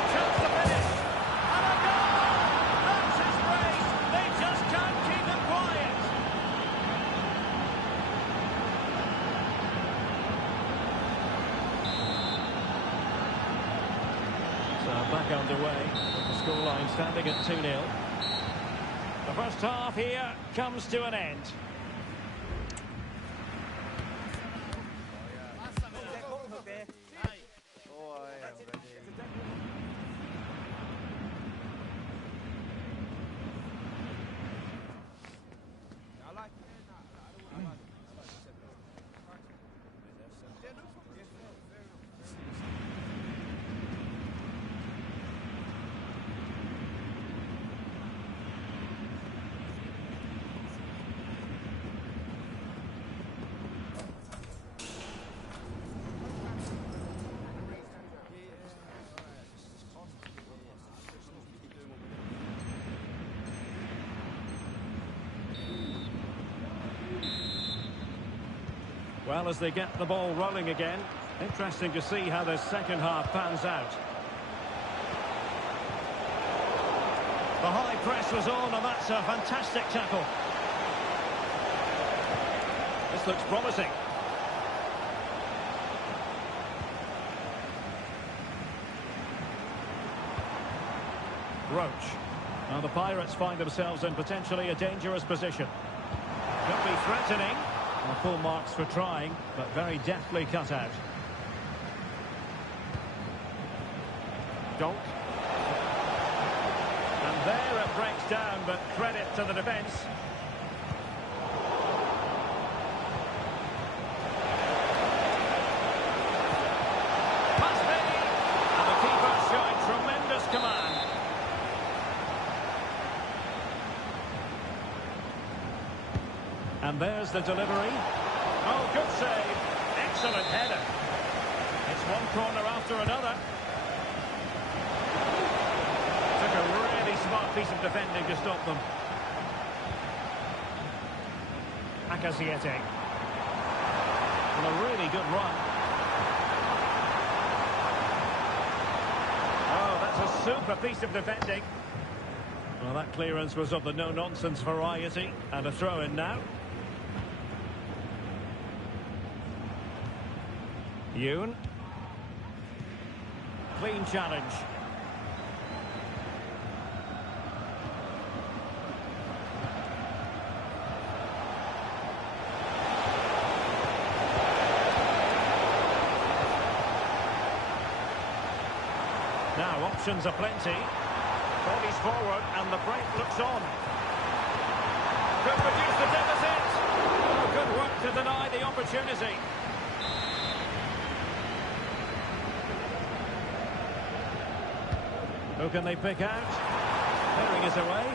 Chance to finish. And a goal! That's his race. They just can't keep it quiet. So back underway. The scoreline standing at 2-0. The first half here comes to an end. Well, as they get the ball rolling again, interesting to see how the second half pans out. The high press was on, and that's a fantastic tackle. This looks promising. Roach. Now the Pirates find themselves in potentially a dangerous position. Could be threatening. Well, full marks for trying, but very deftly cut out. Donk. And there it breaks down, but credit to the defence. Must be! And the keeper showing tremendous command. And there's the delivery. Oh, good save. Excellent header. It's one corner after another. Took a really smart piece of defending to stop them. Akasiete. Well, a really good run. Oh, that's a super piece of defending. Well, that clearance was of the no-nonsense variety. And a throw-in now. Yoon. Clean challenge. Now options are plenty. Bodies forward and the break looks on. Could reduce the deficit. Oh, good work to deny the opportunity. Who can they pick out? Clearing is away.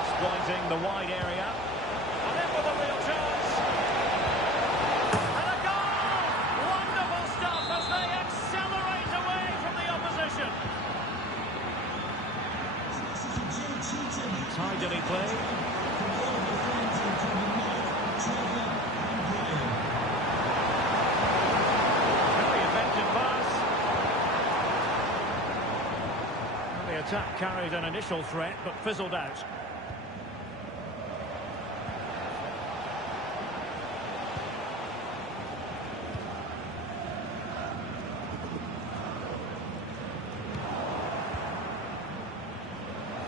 Exploiting the wide area. And in with a real chance. And a goal! Wonderful stuff as they accelerate away from the opposition. Tidily played. The attack carried an initial threat, but fizzled out.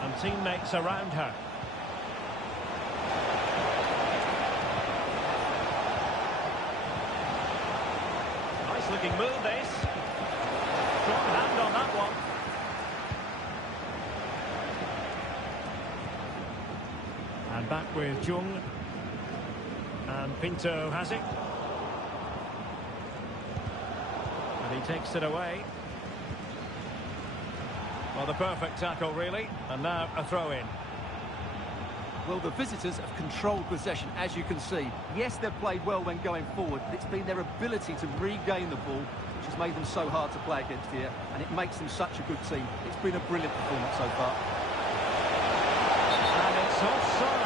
And teammates around her. Nice looking move, this. Strong hand on that one. And back with Jung. And Pinto has it. And he takes it away. Well, the perfect tackle, really. And now a throw-in. Well, the visitors have controlled possession, as you can see. Yes, they've played well when going forward, but it's been their ability to regain the ball which has made them so hard to play against here, and it makes them such a good team. It's been a brilliant performance so far. And it's offside.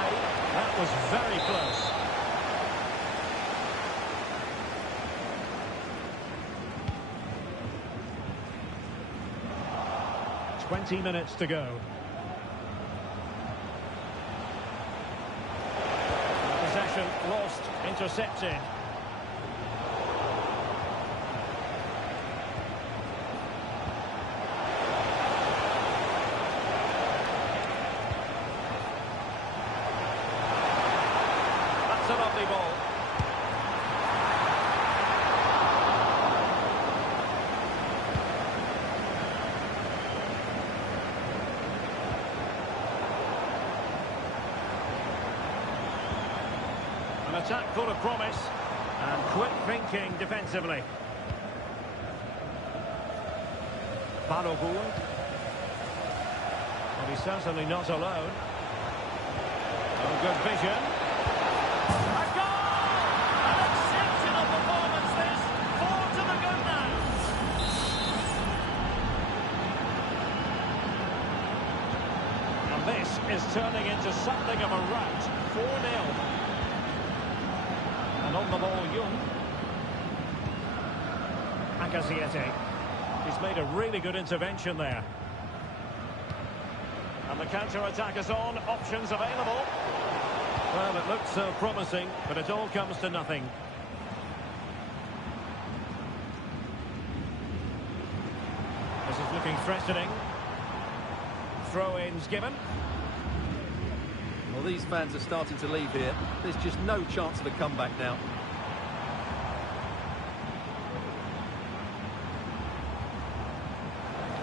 That was very close. "20 minutes to go. Possession lost, intercepted. That's a lovely ball. An attack full of promise and quick thinking defensively. Balogun. Well, he's certainly not alone. Oh, good vision. A goal! An exceptional performance this. 4 to the good now. And this is turning into something of a rout. 4-0. And on the ball, Young. Akaziete. He's made a really good intervention there. And the counter-attack is on. Options available. Well, it looked so promising, but it all comes to nothing. This is looking threatening. Throw-ins given. Well, these fans are starting to leave here. There's just no chance of a comeback now.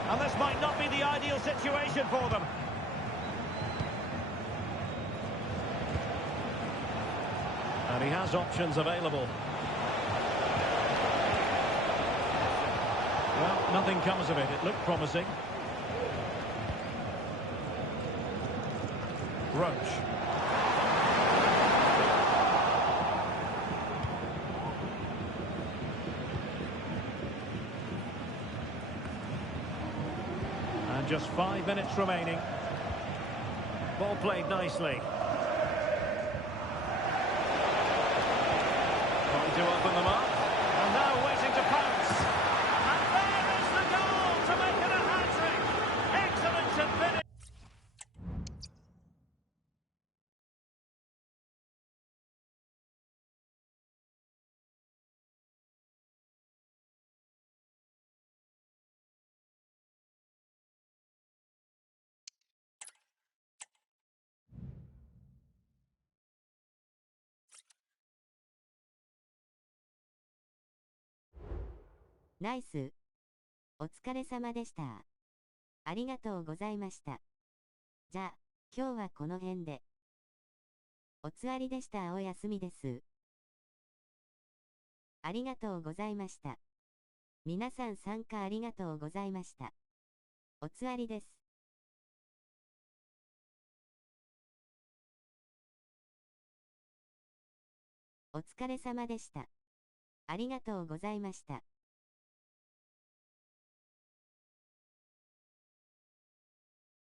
And this might not be the ideal situation for them. And he has options available. Well, nothing comes of it. It looked promising. Roach. And just 5 minutes remaining. Ball played nicely. Trying to open them up. And now waiting to pounce. And there is the goal to make it a hat-trick. Excellent to finish.ナイス。お疲れ様でした。ありがとうございました。じゃあ、今日はこの辺で。おつわりでした。おやすみです。ありがとうございました。皆さん参加ありがとうございました。おつわりです。お疲れ様でした。ありがとうございました。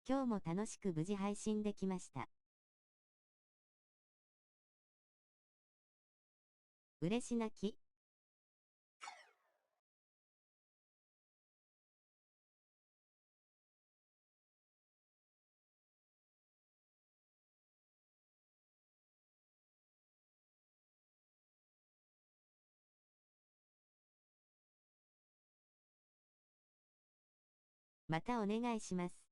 今日も楽しく無事配信できました。嬉し泣き。またお願いします。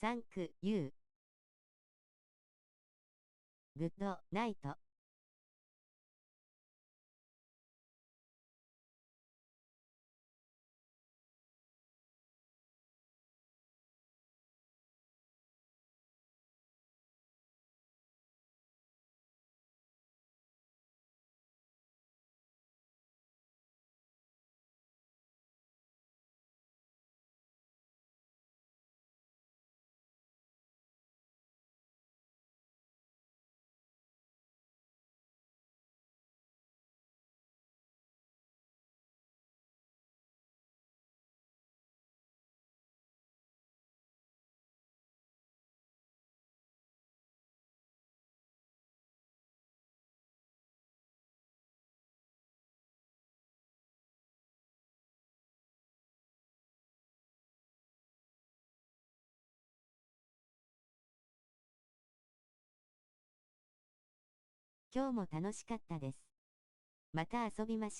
サンクユー。グッドナイト。今日も楽しかったです。また遊びましょう。